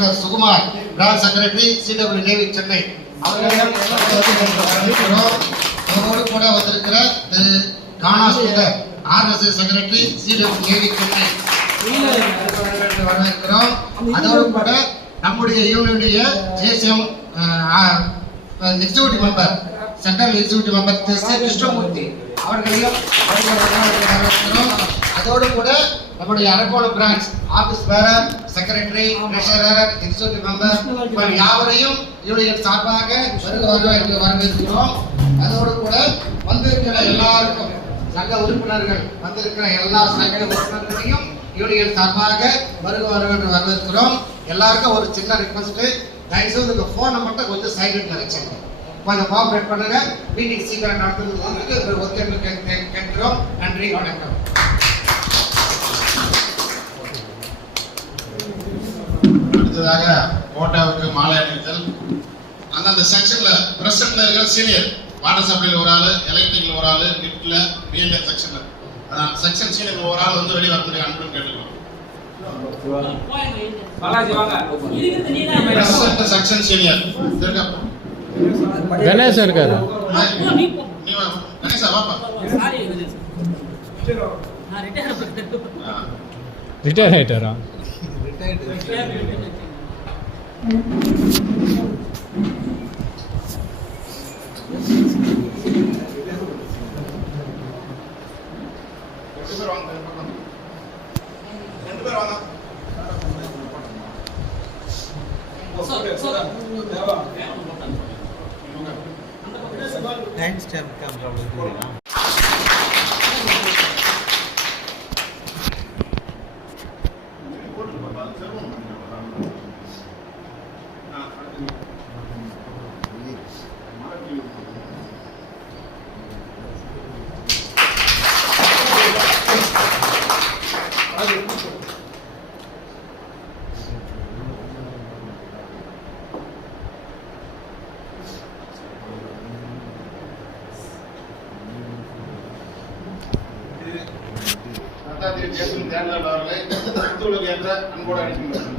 Mister Sukumar, branch secretary, CW navy Chennai அவர்களோடு கூட வந்திருக்கிற Thiru Gana Sundar, RSS secretary, CW navy Chennai வரவேற்கிறோம். அதோடு கூட நம்முடைய யூனியனுடைய JCM executive member, central executive member Thiru C. Krishnamurthy அவர்களையும் வரவேற்கிறோம். அதோடு கூட நம்முடைய Arakkonam branch office bearer, secretary, treasurer, executive member யாவரையும் யூனியன் சார்பாக வருக என்று வரவேற்கிறோம். அதோடு கூட வந்திருக்கிற எல்லாருக்கும், சங்க உறுப்பினர்கள் வந்திருக்கிற எல்லா சங்க உறுப்பினர்களையும் யூனியன் சார்பாக வருக என்று வரவேற்கிறோம். எல்லாருக்கும் ஒரு சின்ன ரிக்வஸ்ட், தயவுசெய்து போனை மட்டும் கொஞ்சம் சைலண்ட்ல வச்சுங்க, கொஞ்சம் கோஆபரேட் பண்ணுங்க. மீட்டிங் சீக்கிரம் நடத்துறதுக்கு ஒத்துழைப்பு கேட்கிறோம். நன்றி, வணக்கம். அடுத்ததாக கோட்டாவுக்கு மாலை அணிவித்தல். அந்தந்த செக்ஷன்ல பிரசிடன்ட்ல இருக்கிற சீனியர், வாட்டர் சப்ளைல ஒரு ஆளு, எலக்ட்ரிக்கல் ஒரு ஆளு, லிப்ட்ல பிஎல்ஏ செக்ஷன்ல அதான் செக்ஷன் சீனியர் ஒரு ஆள் வந்து வெளியே வரக்கூடிய அன்புடன் கேட்டுக்கிறோம். பிரசிடன்ட் செக்ஷன் சீனியர் கணேசன் இருக்காரு. கணேசா வாப்பா. ரிட்டையர் ஆயிட்டாரா? அன்போடு அழைக்கின்றோம்.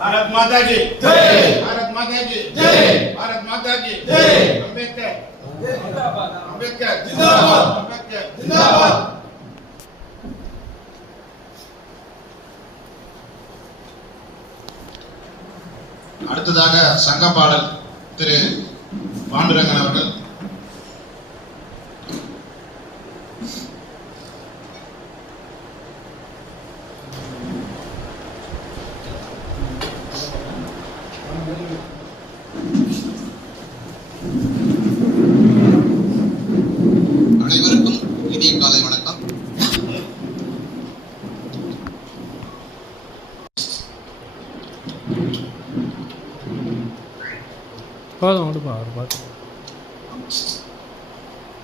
भारत माता की जय, भारत माता की जय, भारत माता की जय। अंबेडकर जिंदाबाद, अंबेडकर जिंदाबाद, अंबेडकर जिंदाबाद। அடுத்ததாக சங்க பாடல் திரு பாண்டுரங்கன் அவர்கள். அனைவருக்கும் இனிய காலை வணக்கம்.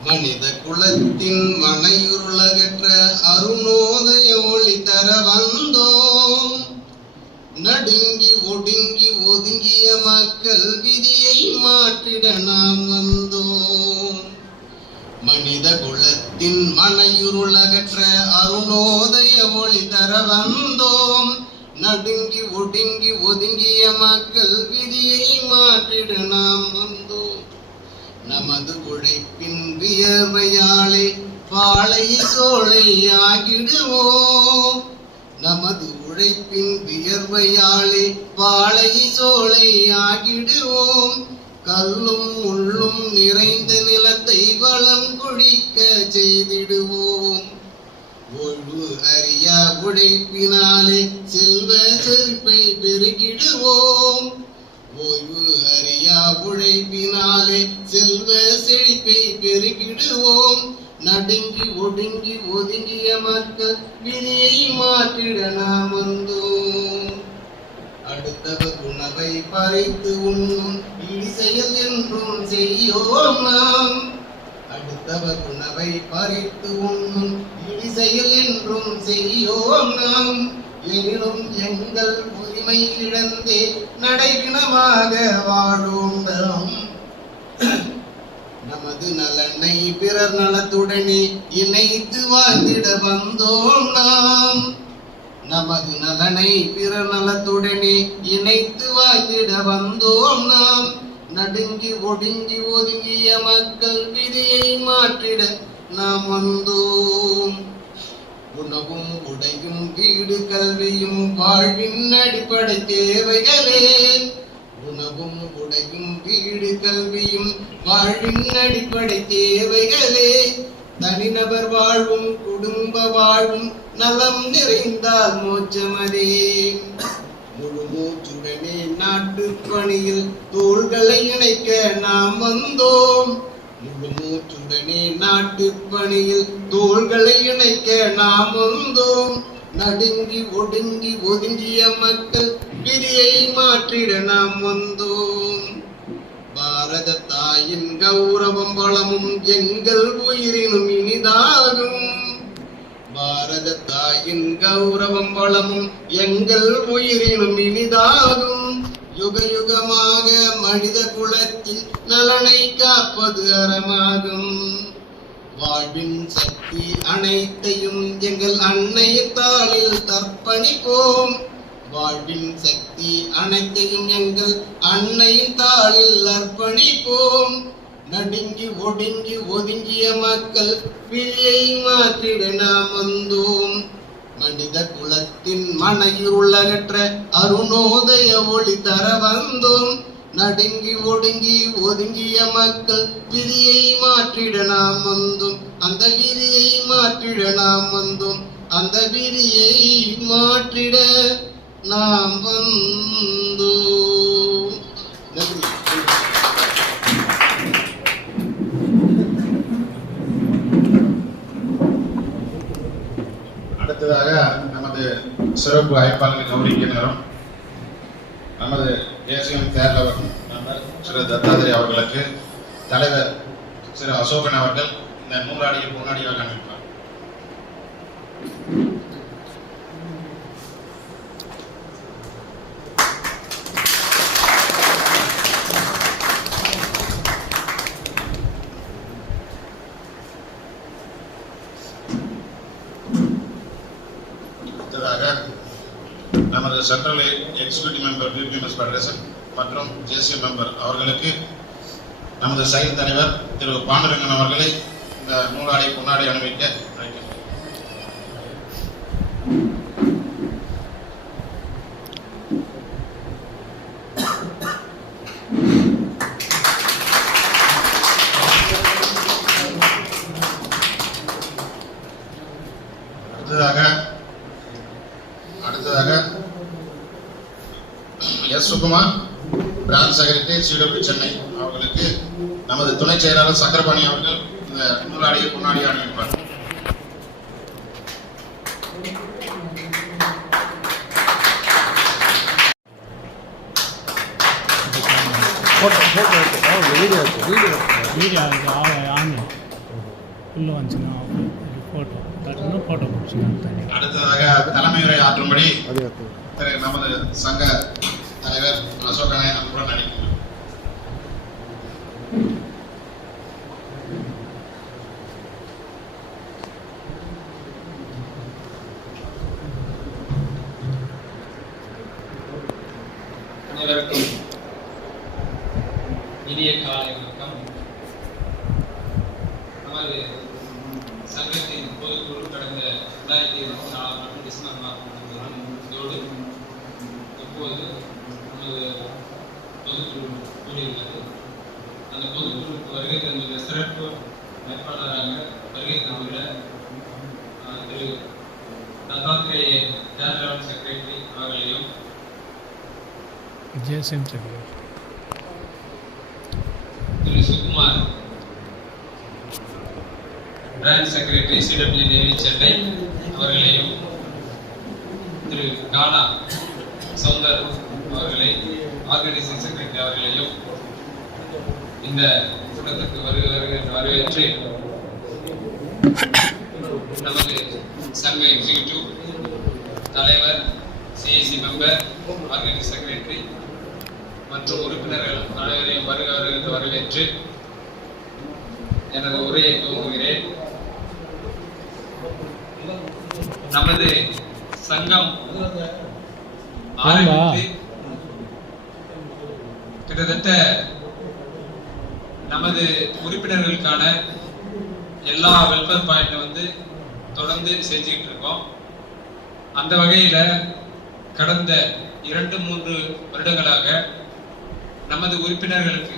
மனித குலத்தின் மனையுருளகற்ற அருணோதய ஒளி தர வந்தோம். நடுங்கி ஒடுங்கி ஒதுங்கிய மக்கள் விதியை மாற்றிட நாம் வந்தோம். மனித குலத்தின் மனையுருளகற்ற அருணோதய ஒளி தர வந்தோம். நடுங்கி ஒடுங்கி ஒதுங்கிய மக்கள் விதியை மாற்றிட நாம் வந்தோம். நமது உழைப்பின் வியர்வையாளே பாலை சோலை ஆகிடுவோம். நமது உழைப்பின் வியர்வையாளே பாலை சோலை ஆகிடுவோம். கல்லும் முள்ளும் நிறைந்த நிலத்தை வளம் குடிக்க செய்திடுவோம். ஓய்வு அறியா உழைப்பினாலே செல்வ செழிப்பை பெருகிடுவோம். ஓய்வு அறியா உழைப்பினாலே செல்வ செழிப்பை பெருகிடுவோம். நடுங்கி ஒடுங்கி ஒதுங்கிய மக்கள் விதியை மாற்றிட நாம் வந்தோம். அடுத்தவர் உணவை பறித்து உண்ணும் இழி செயல் என்றும் செய்யோம் நாம். அடுத்தவர் உணவை பறித்து உண்ணும் இழி செயல் என்றும் செய்யோம் நாம். எனினும் எங்கள் உரிமை இழந்தே நடைபிணமாக வாழும் நாம். நமது நலனை பிறர் நலத்துடனே இணைத்து வாழ்ந்திட வந்தோம் நாம். நமது நலனை பிறர் நலத்துடனே இணைத்து வாழ்ந்திட வந்தோம் நாம். நடுங்கி ஒடுங்கி ஒதுங்கிய மக்கள் விதியை மாற்றிட நாம் வந்தோம். உணவும் உடையும் வீடு கல்வியும் வாழ்வின் அடிப்படை தேவைகளே. உணவும் உடையும் வீடு கல்வியும் வாழ்வின் அடிப்படை தேவைகளே. தனிநபர் வாழ்வும் குடும்ப வாழ்வும் நலம் நிறைந்தால் மோட்சமதே. முழு மூச்சுடனே நாட்டு பணியில் தோள்களை இணைக்க நாம் வந்தோம். முழு மூச்சுடனே நாட்டு பணியில் தோள்களை இணைக்க நாம் வந்தோம். நடுங்கி ஒடுங்கி ஒதுங்கிய மக்கள் விதியை மாற்றிட நாம் வந்தோம். பாரத தாயின் கௌரவம் வளமும் எங்கள் உயிரினும் இனிதாகும். பாரத தாயின் கௌரவம் வளமும் எங்கள் உயிரினும் இனிதாகும். யுக யுகமாக மனித குலத்தின் நலனை காப்பது அறமாகும். வாழ்வின் சக்தி அனைத்தையும் எங்கள் அன்னை தாளில் தர்ப்பணிப்போம். வாழ்வின் சக்தி அனைத்தையும் எங்கள் அன்னையின் தாளில் அர்ப்பணிப்போம். நடுங்கி ஒடுங்கி ஒதுங்கிய மக்கள் விதியை மாற்றிட நாம் வந்தோம். மனித குலத்தின் மனையுருளகற்ற அருணோதய ஒளி தர வந்தோம். நடுங்கி ஒடுங்கி ஒதுங்கிய மக்கள் விதியை மாற்றிட நாம் வந்தோம். அந்த விதியை மாற்றிட நாம் வந்தோம். அந்த விதியை மாற்றிட நாம் வந்தோம். நன்றி. அடுத்ததாக நமது சிறப்பு அழைப்பாளரை கௌரவிக்க நேரம் நமது தேசியம் தேர்தல் நண்பர் திரு தத்தாதிரி அவர்களுக்கு தலைவர் திரு அசோகன் அவர்கள் இந்த நூலாடியை முன்னாடியாக அனுப்பினார். நமது சென்ட்ரல் எக்ஸிக்யூட்டிவ் மெம்பர் பிபிஎம்எஸ் ஃபெடரேஷன் மற்றும் ஜேசிய மெம்பர் அவர்களுக்கு நமது செயல் தலைவர் திரு பாண்டுரங்கன் அவர்களை இந்த நூலாடை பொன்னாடை அணிவிக்க அழைக்கிறேன். அடுத்ததாக S Sukumar branch secretary CW Chennai அவர்களுக்கு நமது துணை செயலாளர் சக்கரபாணி அவர்கள் இந்த நூலாடியை பொன்னாடியை அணிவிப்பார். அடுத்ததாக தலைமையுரை ஆற்றும்படி நமது சங்க தலைவர் அசோகனை நம்முடன் நடிக்கிறார். அனைவருக்கும் இனிய காலை வணக்கம். நமது சங்கத்தின் பொதுக்குழு கடந்த 2024 டிசம்பர் மாதம் நடந்ததோடு இப்போது நமது பொதுக்குழு கூடியுள்ளது. அந்த பொதுக்குழுக்கு வருகை தந்துள்ள சிறப்பு வேட்பாளராக வருகை தந்துள்ள திரு தத்தாத்ரேய ஜெனரல் செக்ரட்டரி அவர்களையும் Thiru Sukumar branch secretary CWNAV Chennai அவர்களையும் திரு கானா சௌந்தர் அவர்களை ஆர்கனைசிங் செக்ரட்டரி அவர்களையும் இந்த கூட்டத்திற்கு வரவேற்று நமது சங்க எக்ஸிகியூட்டிவ் தலைவர், CIC மெம்பர், ஆர்கனைசிங் செக்ரட்டரி மற்றும் உறுப்பினர்கள் அனைவரையும் வருக வரவேற்று எனது உரையை துவங்குகிறேன். நமது சங்கம் ஆரம்பித்து கிட்டத்தட்ட நமது உறுப்பினர்களுக்கான எல்லா வெல்ஃபேர் பாயிண்ட் தொடர்ந்து செஞ்சுக்கிட்டு இருக்கோம். அந்த வகையில கடந்த 2-3 வருடங்களாக நமது உறுப்பினர்களுக்கு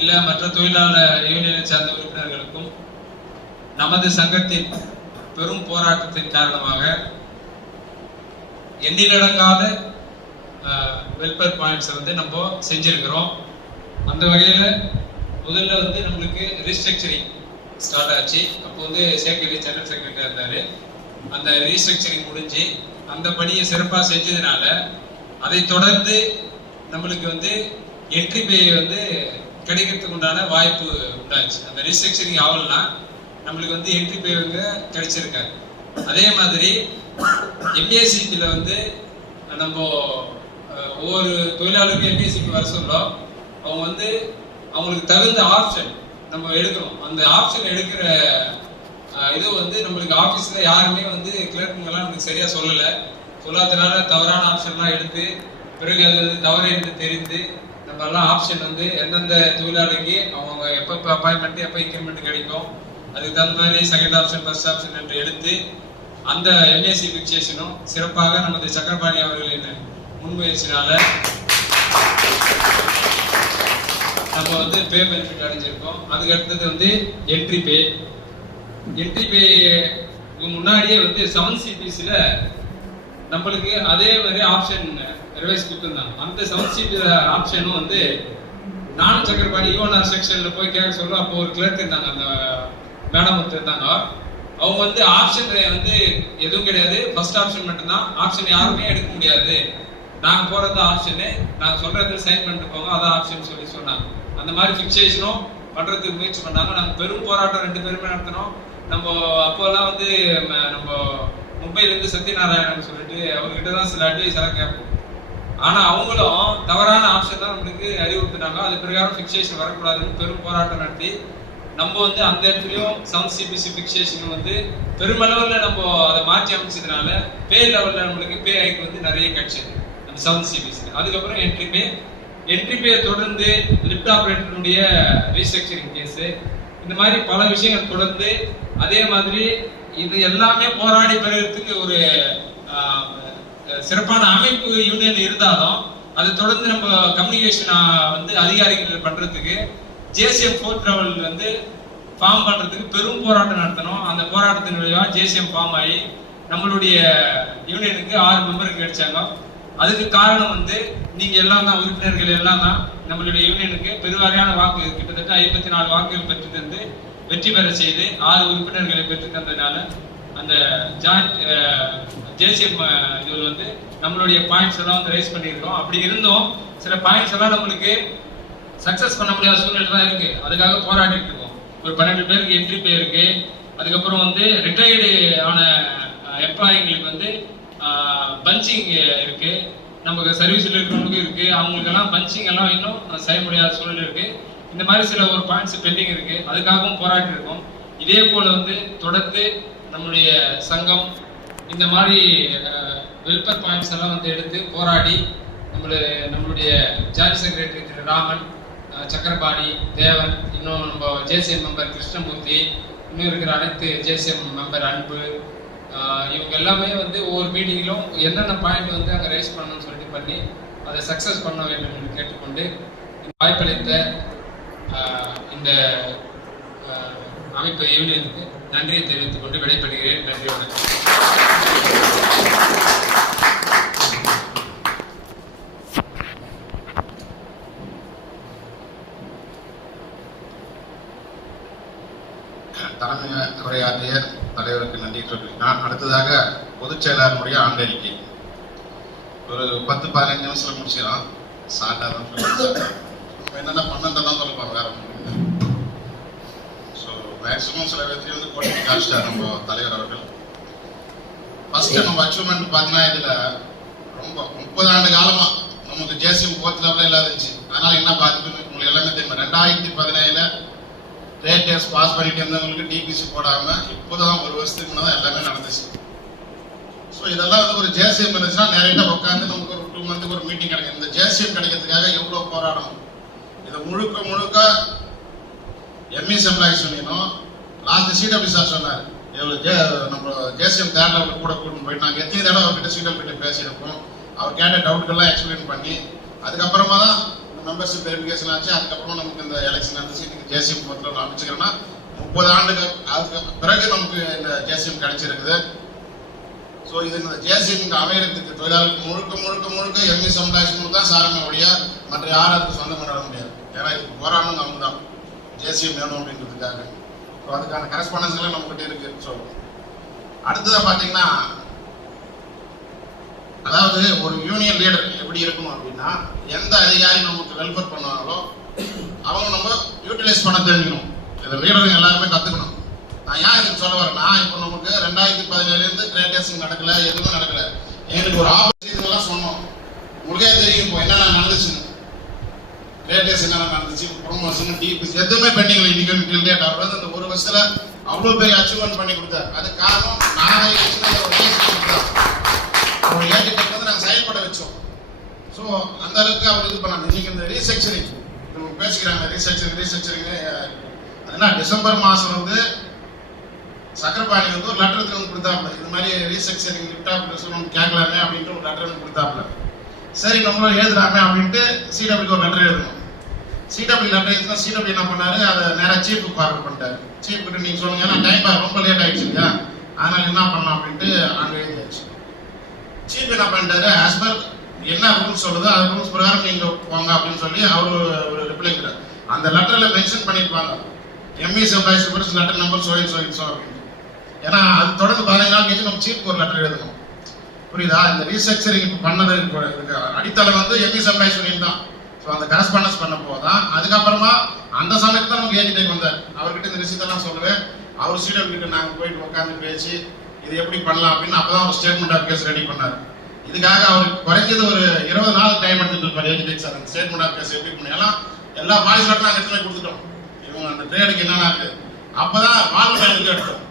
இல்ல மற்ற தொழிலாளர் யூனியனை சார்ந்த உறுப்பினர்களுக்கும் நமது சங்கத்தின் பெரும் போராட்டத்தின் காரணமாக எண்ணிலடங்காத வெல்ஃபேர் பாயிண்ட்ஸ் நம்ம செஞ்சிருக்கிறோம். அந்த வகையில முதல்ல நம்மளுக்கு ரீஸ்ட்ரக்சரிங் ஸ்டார்ட் ஆச்சு. அப்போ செக்ரட்டரி ஜெனரல் செக்ரட்டரி இருந்தாரு. அந்த ரீஸ்ட்ரக்சரிங் முடிஞ்சு அந்த பணியை சிறப்பாக செஞ்சதுனால அதை தொடர்ந்து நம்மளுக்கு என்ட்ரி பே கிடைக்கிறதுக்கு உண்டான வாய்ப்பு உண்டாச்சு. அந்த ரீஸ்ட்ரக்சரிங் ஆகலன்னா நம்மளுக்கு என்ட்ரி பே கிடைச்சிருக்காரு. அதே மாதிரி MACP-ல நம்ம ஒவ்வொரு தொழிலாளருக்கும் MACP வர சொல்றோம். அவங்க அவங்களுக்கு தகுந்த ஆப்ஷன் நம்ம எடுக்கணும். அந்த ஆப்ஷன் எடுக்கிற இது நம்மளுக்கு ஆபீஸ்ல யாருமே கிளர்க்குங்கெல்லாம் நமக்கு சரியா சொல்லாதனால தவறான ஆப்ஷன்லாம் எடுத்து பிறகு அது தவறு என்று தெரிந்து நம்ம எல்லாம் ஆப்ஷன் எந்தெந்த தொழிலாளிக்கு அவங்க எப்ப அப்பாயின்மெண்ட் எப்ப இன்கிரிமெண்ட் கிடைக்கும் அதுக்கு தகுந்த மாதிரி செகண்ட் ஆப்ஷன் ஃபர்ஸ்ட் ஆப்ஷன் என்று எடுத்து அந்த MAC ஃபிக்சேஷனும் சிறப்பாக நமது சக்கரபாணி அவர்களின் முன்முயற்சினால நம்ம பே பெனிஃபிட் அடைஞ்சிருக்கோம். அதுக்கு அடுத்தது என்ட்ரி பே. என்ட்ரி பே முன்னாடியே 7CPC-ல நம்மளுக்கு அதே மாதிரி ஆப்ஷன் ரிவைஸ் கொடுத்துருந்தாங்க. அந்த 7CP ஆப்ஷனும் நானும் சக்கரபாணி UNR செக்ஷன்ல போய் கேட்க சொல்றோம். அப்போ ஒரு கிளர்க் இருந்தாங்க, அந்த மேடம் இருந்தாங்க. அவங்க ஆப்ஷன் எதுவும் கிடையாது, ஃபர்ஸ்ட் ஆப்ஷன் மட்டும்தான். ஆப்ஷன் யாருமே எடுக்க முடியாது, நாங்க போறது ஆப்ஷனு, நாங்க சொல்றது சைன் பண்ணிட்டு போங்க, அதான் ஆப்ஷன் சொல்லி சொன்னாங்க. அந்த மாதிரி ஃபிக்சேஷனும் பண்றதுக்கு முயற்சி பண்ணாங்க. நாங்க பெரும் போராட்டம் 2 பேருமே நடத்தினோம். நம்ம அப்போல்லாம் நம்ம மும்பைல இருந்து சத்யநாராயணன் சொல்லிட்டு அவர்கிட்ட தான் சில அட்வைஸ் எல்லாம் கேட்போம். ஆனா அவங்களும் தவறான ஆப்ஷன் தான் நம்மளுக்கு அறிவுறுத்தினாங்க. அது பிரகாரம் ஃபிக்சேஷன் வரக்கூடாதுன்னு பெரும் போராட்டம் நடத்தி நம்ம அந்த இடத்துலயும் 7CPC ஃபிக்சேஷன் பெருமளவுல நம்ம அதை மாற்றி அமைச்சதுனால பே லெவல்ல நம்மளுக்கு பே ஹைக் நிறைய கிடைச்சது அந்த 7CPC. அதுக்கப்புறம் என்ட்ரி பே தொடர்ந்து லிஃப்ட் ஆபரேட்டருடைய ரீஸ்ட்ரக்சரிங் கேஸ், இந்த மாதிரி பல விஷயங்கள் தொடர்ந்து. அதே மாதிரி இது எல்லாமே போராடி பெறுவதற்கு ஒரு சிறப்பான அமைப்பு யூனியன் இருந்தாலும் அதை தொடர்ந்து நம்ம கம்யூனிகேஷன் அதிகாரிகள் பண்றதுக்கு JCM 4th லெவல் ஃபார்ம் பண்றதுக்கு பெரும் போராட்டம் நடத்தணும். அந்த போராட்டத்தின் விளைவா JCM ஃபார்ம் ஆகி நம்மளுடைய யூனியனுக்கு 6 மெம்பருக்கு கிடைச்சாங்க. அதுக்கு காரணம் நீங்க எல்லாம் தான், உறுப்பினர்கள் எல்லாம் தான் நம்மளுடைய யூனியனுக்கு பெருவாரியான வாக்கு, கிட்டத்தட்ட 54 வாக்குகள் பெற்று தந்து வெற்றி பெற செய்து 6 உறுப்பினர்களை பெற்று தந்ததுனால அந்த ஜாயிண்ட் JCM இதுல நம்மளுடைய பாயிண்ட்ஸ் எல்லாம் ரைஸ் பண்ணியிருக்கோம். அப்படி இருந்தும் சில பாயிண்ட்ஸ் எல்லாம் நம்மளுக்கு சக்சஸ் பண்ண முடியாத சூழ்நிலை தான் இருக்கு. அதுக்காக போராடிட்டு இருக்கோம். ஒரு 12 பேருக்கு என்ட்ரி பே இருக்கு. அதுக்கப்புறம் ரிட்டையர்டு ஆன எம்ப்ளாயிங்களுக்கு பஞ்சிங் இருக்கு. நமக்கு சர்வீஸ்ல இருக்கிறவங்களுக்கு இருக்கு. அவங்களுக்கு எல்லாம் பஞ்சிங் எல்லாம் இன்னும் செய்ய முடியாத சூழ்நிலை இருக்கு. இந்த மாதிரி சில ஒரு பாயிண்ட்ஸ் பெண்டிங் இருக்கு. அதுக்காகவும் போராடி இருக்கோம். இதே போல தொடர்ந்து நம்முடைய சங்கம் இந்த மாதிரி வெல்ஃபேர் பாயிண்ட்ஸ் எல்லாம் எடுத்து போராடி நம்மளுடைய ஜாயின்ட் செக்ரட்டரி திரு ராமன், சக்கரபாணி, தேவன், இன்னும் நம்ம ஜேசிஎம் மெம்பர் கிருஷ்ணமூர்த்தி, இன்னும் இருக்கிற அனைத்து ஜேசிஎம் மெம்பர் அன்பு, இவங்க எல்லாமே வந்து ஒவ்வொரு மீட்டிங்கிலும் என்னென்ன பாயிண்ட் வந்து அங்கே ரைஸ் பண்ணணும்னு சொல்லிட்டு பண்ணி அதை சக்ஸஸ் பண்ண வேண்டும் என்று கேட்டுக்கொண்டு வாய்ப்பளித்த இந்த அமைப்பு யூனியனுக்கு நன்றியை தெரிவித்துக் கொண்டு விடைபெறுகிறேன். நன்றி, வணக்கம். தலைமை உரையாற்றிய தலைவருக்கு நன்றி சொல்லி நான் அடுத்ததாக பொதுச் செயலாளருடைய ஆண்டறிக்கை ஒரு 10-15 நிமிஷம் முடிச்சிடலாம். என்னென்ன பண்ணதான் சொல்லப்பாங்க, வேற ஒன்றும். ஸோ மேக்ஸிமம் சில பேர்த்தையும் வந்து கோட்டி காமிச்சிட்டார் நம்ம தலைவர் அவர்கள். ஃபர்ஸ்ட் நம்ம அச்சீவ்மெண்ட் பார்த்தீங்கன்னா இதுல ரொம்ப 30 ஆண்டு காலமா நமக்கு ஜேசிஎம் போர்த் லெவலில் இல்லாதச்சு. அதனால என்ன பாதிப்புன்னு உங்களுக்கு எல்லாமே தெரியும். 2017 ட்ரேட் டெஸ்ட் பாஸ் பண்ணிட்டு இருந்தவங்களுக்கு டிபிசி போடாம இப்போதான் ஒரு வருஷத்துக்கு முன்னாடி எல்லாமே நடந்துச்சு. ஸோ இதெல்லாம் வந்து ஒரு ஜேசிஎம் இருந்துச்சுன்னா நேரடியா உட்காந்து நமக்கு ஒரு 2 மந்த்துக்கு ஒரு மீட்டிங் கிடைக்கும். இந்த ஜேசிஎம் கிடைக்கிறதுக்காக எவ்வளவு போராடணும். இதை முழுக்க எம்இஎஸ் எம்ப்ளாயிஸ் யூனியனும் லாஸ்ட் சிடபிள்யூ சார் சொன்னார், நம்ம ஜேசிஎம் தேர்ட் லெவலில் கூட கூட்டின்னு போயிட்டு நாங்கள் எத்தனை தடவை அவர்கிட்ட சிடபிள்யூ கிட்ட பேசியிருக்கோம். அவர் கேட்ட டவுட்கள்லாம் எக்ஸ்பிளைன் பண்ணி அதுக்கப்புறமா தான் இந்த மெம்பர்ஷிப் வெரிஃபிகேஷன் ஆச்சு. அதுக்கப்புறமா நமக்கு இந்த எலெக்ஷன் நடந்துச்சு. இன்னைக்கு ஜேசிஎம் மொத்தம் அமைச்சுக்கிறோன்னா 30 ஆண்டுக்கு அதுக்கு பிறகு நமக்கு இந்த ஜேசிஎம் கிடைச்சிருக்குது. ஸோ இது இந்த ஜேசிஎம் அமையறதுக்கு தொழிலாளர்களுக்கு முழுக்க எம்இஎஸ் எம்ப்ளாயிஸ் தான் சாரமே ஒழிய மற்ற யாரும் அதுக்கு சொந்தம் பண்ண முடியாது. ஏன்னா இது போராடணும் நம்ம தான் ஜேசிஎம் வேணும் அப்படின்றதுக்காக. ஸோ அதுக்கான கரஸ்பாண்டன்ஸ் எல்லாம் நம்மகிட்ட இருக்கு. ஸோ அடுத்ததாக பார்த்தீங்கன்னா, அதாவது ஒரு யூனியன் லீடர் எப்படி இருக்கணும் அப்படின்னா, எந்த அதிகாரி நமக்கு வெல்ஃபேர் பண்ணுவாங்களோ அவங்க நம்ம யூட்டிலைஸ் பண்ண தெரிஞ்சுக்கணும். இதை லீடருங்க எல்லாருமே கற்றுக்கணும். நான் ஏன் இதுக்கு சொல்ல வரேன்னா, இப்போ நமக்கு 2017 ட்ரேட் டெஸ்டிங் நடக்கல, எதுவுமே நடக்கல. எங்களுக்கு ஒரு ஆப்பர்ச்சுனிட்டி இதெல்லாம் சொன்னோம். உங்களுக்கே தெரியும் இப்போ என்னென்ன நடந்துச்சுன்னு. ட்ரேட் டெஸ்ட் என்னென்ன நடந்துச்சு, ப்ரொமோஷன், டிபிசி எதுவுமே பெண்டிங்ல இண்டிகேட் டேட். அவர் வந்து அந்த ஒரு வருஷத்துல அவ்வளோ பெரிய அச்சீவ்மெண்ட் பண்ணி கொடுத்தார். அது காரணம் நாங்கள் ஒரு ஏஜென்ட் வந்து நாங்கள் செயல்பட வச்சோம். ஸோ அந்த அளவுக்கு அவர் இது பண்ணாங்க. இன்னைக்கு இந்த ரீசெக்சரிங் பேசிக்கிறாங்க, ரீசெக்சரிங் அதுனா டிசம்பர் மாதம் வந்து சக்கரபாணி வந்து ஒரு லெட்டர் வந்து கொடுத்தாப்புல, இது மாதிரி ரீசெக்சரிங் லிப்டாப் கேட்கலாமே அப்படின்ட்டு ஒரு லெட்டர் வந்து கொடுத்தாப்புல. சரி நம்மளும் எழுதுறாமே அப்படின்ட்டு சிடபிள்யூக்கு ஒரு லெட்டர் எழுதணும். சிடபிள்யூ லெட்டர் எழுதுனா சிடபிள்யூ என்ன பண்ணாரு, அதை நேராக சீஃபுக்கு ஃபார்வர்ட் பண்ணிட்டாரு. சீஃப் கிட்ட நீங்க சொல்லுங்க, ஏன்னா டைம் ரொம்ப லேட் ஆயிடுச்சு இல்லையா, அதனால என்ன பண்ணலாம் அப்படின்ட்டு அங்கே எழுதியாச்சு. சீஃப் என்ன பண்ணிட்டாரு, ஆஸ் பர் என்ன ரூல்ஸ் சொல்லுதோ அந்த ரூல்ஸ் பிரகாரம் நீங்க போங்க அப்படின்னு சொல்லி அவரு ஒரு ரிப்ளை கொடுத்தாரு. அந்த லெட்டர்ல மென்ஷன் பண்ணிருப்பாங்க எம்இஎஸ் எம்ப்ளாயிஸ் லெட்டர் நம்பர் சோயின் அப்படின்னு. ஏன்னா அது தொடர்ந்து 15 நாள் கழிச்சு நம்ம சீஃப்க்கு ஒரு லெட்டர் எழுதணும். புரியுதா? இந்த ரீஸ்ட்ரக்சரிங் இப்போ பண்ணது அடித்தளம் வந்து எம்இஎஸ் எம்ப்ளாயிஸ் யூனியன் தான். ஸோ அந்த கரஸ்பாண்டன்ஸ் பண்ண போதான் அதுக்கப்புறமா அந்த சமயத்தில் தான் நமக்கு ஏஜென்ட் வந்தார். அவர்கிட்ட இந்த ரிசீத்தெல்லாம் சொல்லுவேன். அவர் சிடபிள்யூ கிட்ட நாங்கள் போயிட்டு உட்காந்து பேசி இது எப்படி பண்ணலாம் அப்படின்னு அப்பதான் ஒரு ஸ்டேட்மெண்ட் ஆஃப் கேஸ் ரெடி பண்ணார். இதுக்காக அவருக்கு குறைஞ்சது ஒரு 20 நாள் டைம் எடுத்துட்டு இருப்பார் ஏஜென்ட் சார். அந்த ஸ்டேட்மெண்ட் ஆஃப் கேஸ் எப்படி பண்ணலாம், எல்லா பாலிசி லெட்டரும் நாங்கள் எடுத்துமே கொடுத்துட்டோம். இவங்க அந்த ட்ரேடுக்கு என்னென்ன இருக்கு அப்பதான் வால்மேனுக்கு எடுத்தோம்.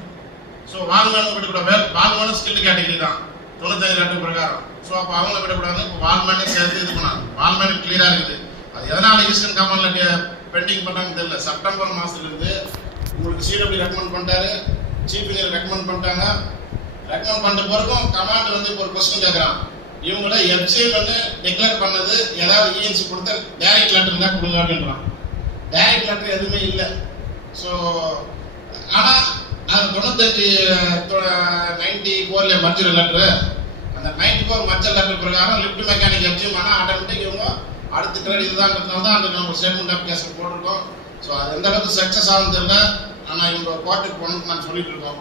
ஸோ வால்மேனும் விடக்கூடாது, வால்மேனும் ஸ்கில் கேட்டகரி தான் 95 லெட்டர் பிரகாரம். ஸோ அப்போ அவங்க விடக்கூடாது. இப்போ வால்மேனையும் சேர்த்து இது பண்ணாங்க. வால்மேனுக்கு கிளியரா இருக்குது. அது எதனால ஈஸ்டர்ன் கமாண்ட்ல பெண்டிங் பண்ணாங்கன்னு தெரியல. செப்டம்பர் மாசத்துலேருந்து உங்களுக்கு சிடபிள்யூ ரெக்கமெண்ட் பண்ணிட்டாரு, சீஃப் இன்ஜினியர் ரெக்கமெண்ட் பண்ணிட்டாங்க. ரெக்கமெண்ட் பண்ண பிறகும் கமாண்ட் வந்து இப்போ ஒரு கொஸ்டின் கேட்குறான், இவங்கள எஃப்சிஎம் டிக்ளேர் பண்ணது ஏதாவது இஎன்சி கொடுத்தா டைரக்ட் லெட்டர் தான் கொடுங்க அப்படின்றான். டைரக்ட் லெட்டர் எதுவுமே இல்லை. ஸோ ஆனால் அது 94 மர்ஜர் லெட்டரு, அந்த 94 மர்ஜர் லெட்டர் பிரகாரம் லிஃப்ட் மெக்கானிக் எஃப்சிஎம் ஆனால் ஆட்டோமேட்டிக் இவங்க அடுத்த ட்ரேட் இதுதான்றதுனால தான் அந்த நம்ம ஸ்டேட்மெண்ட் ஆஃப் கேஸ் போட்டிருக்கோம். ஸோ அது எந்த அளவுக்கு சக்ஸஸ் ஆகும் தெரியல. ஆனால் இவங்க கோர்ட்டுக்கு போகணும்னு நான் சொல்லிட்டு இருக்கோம்.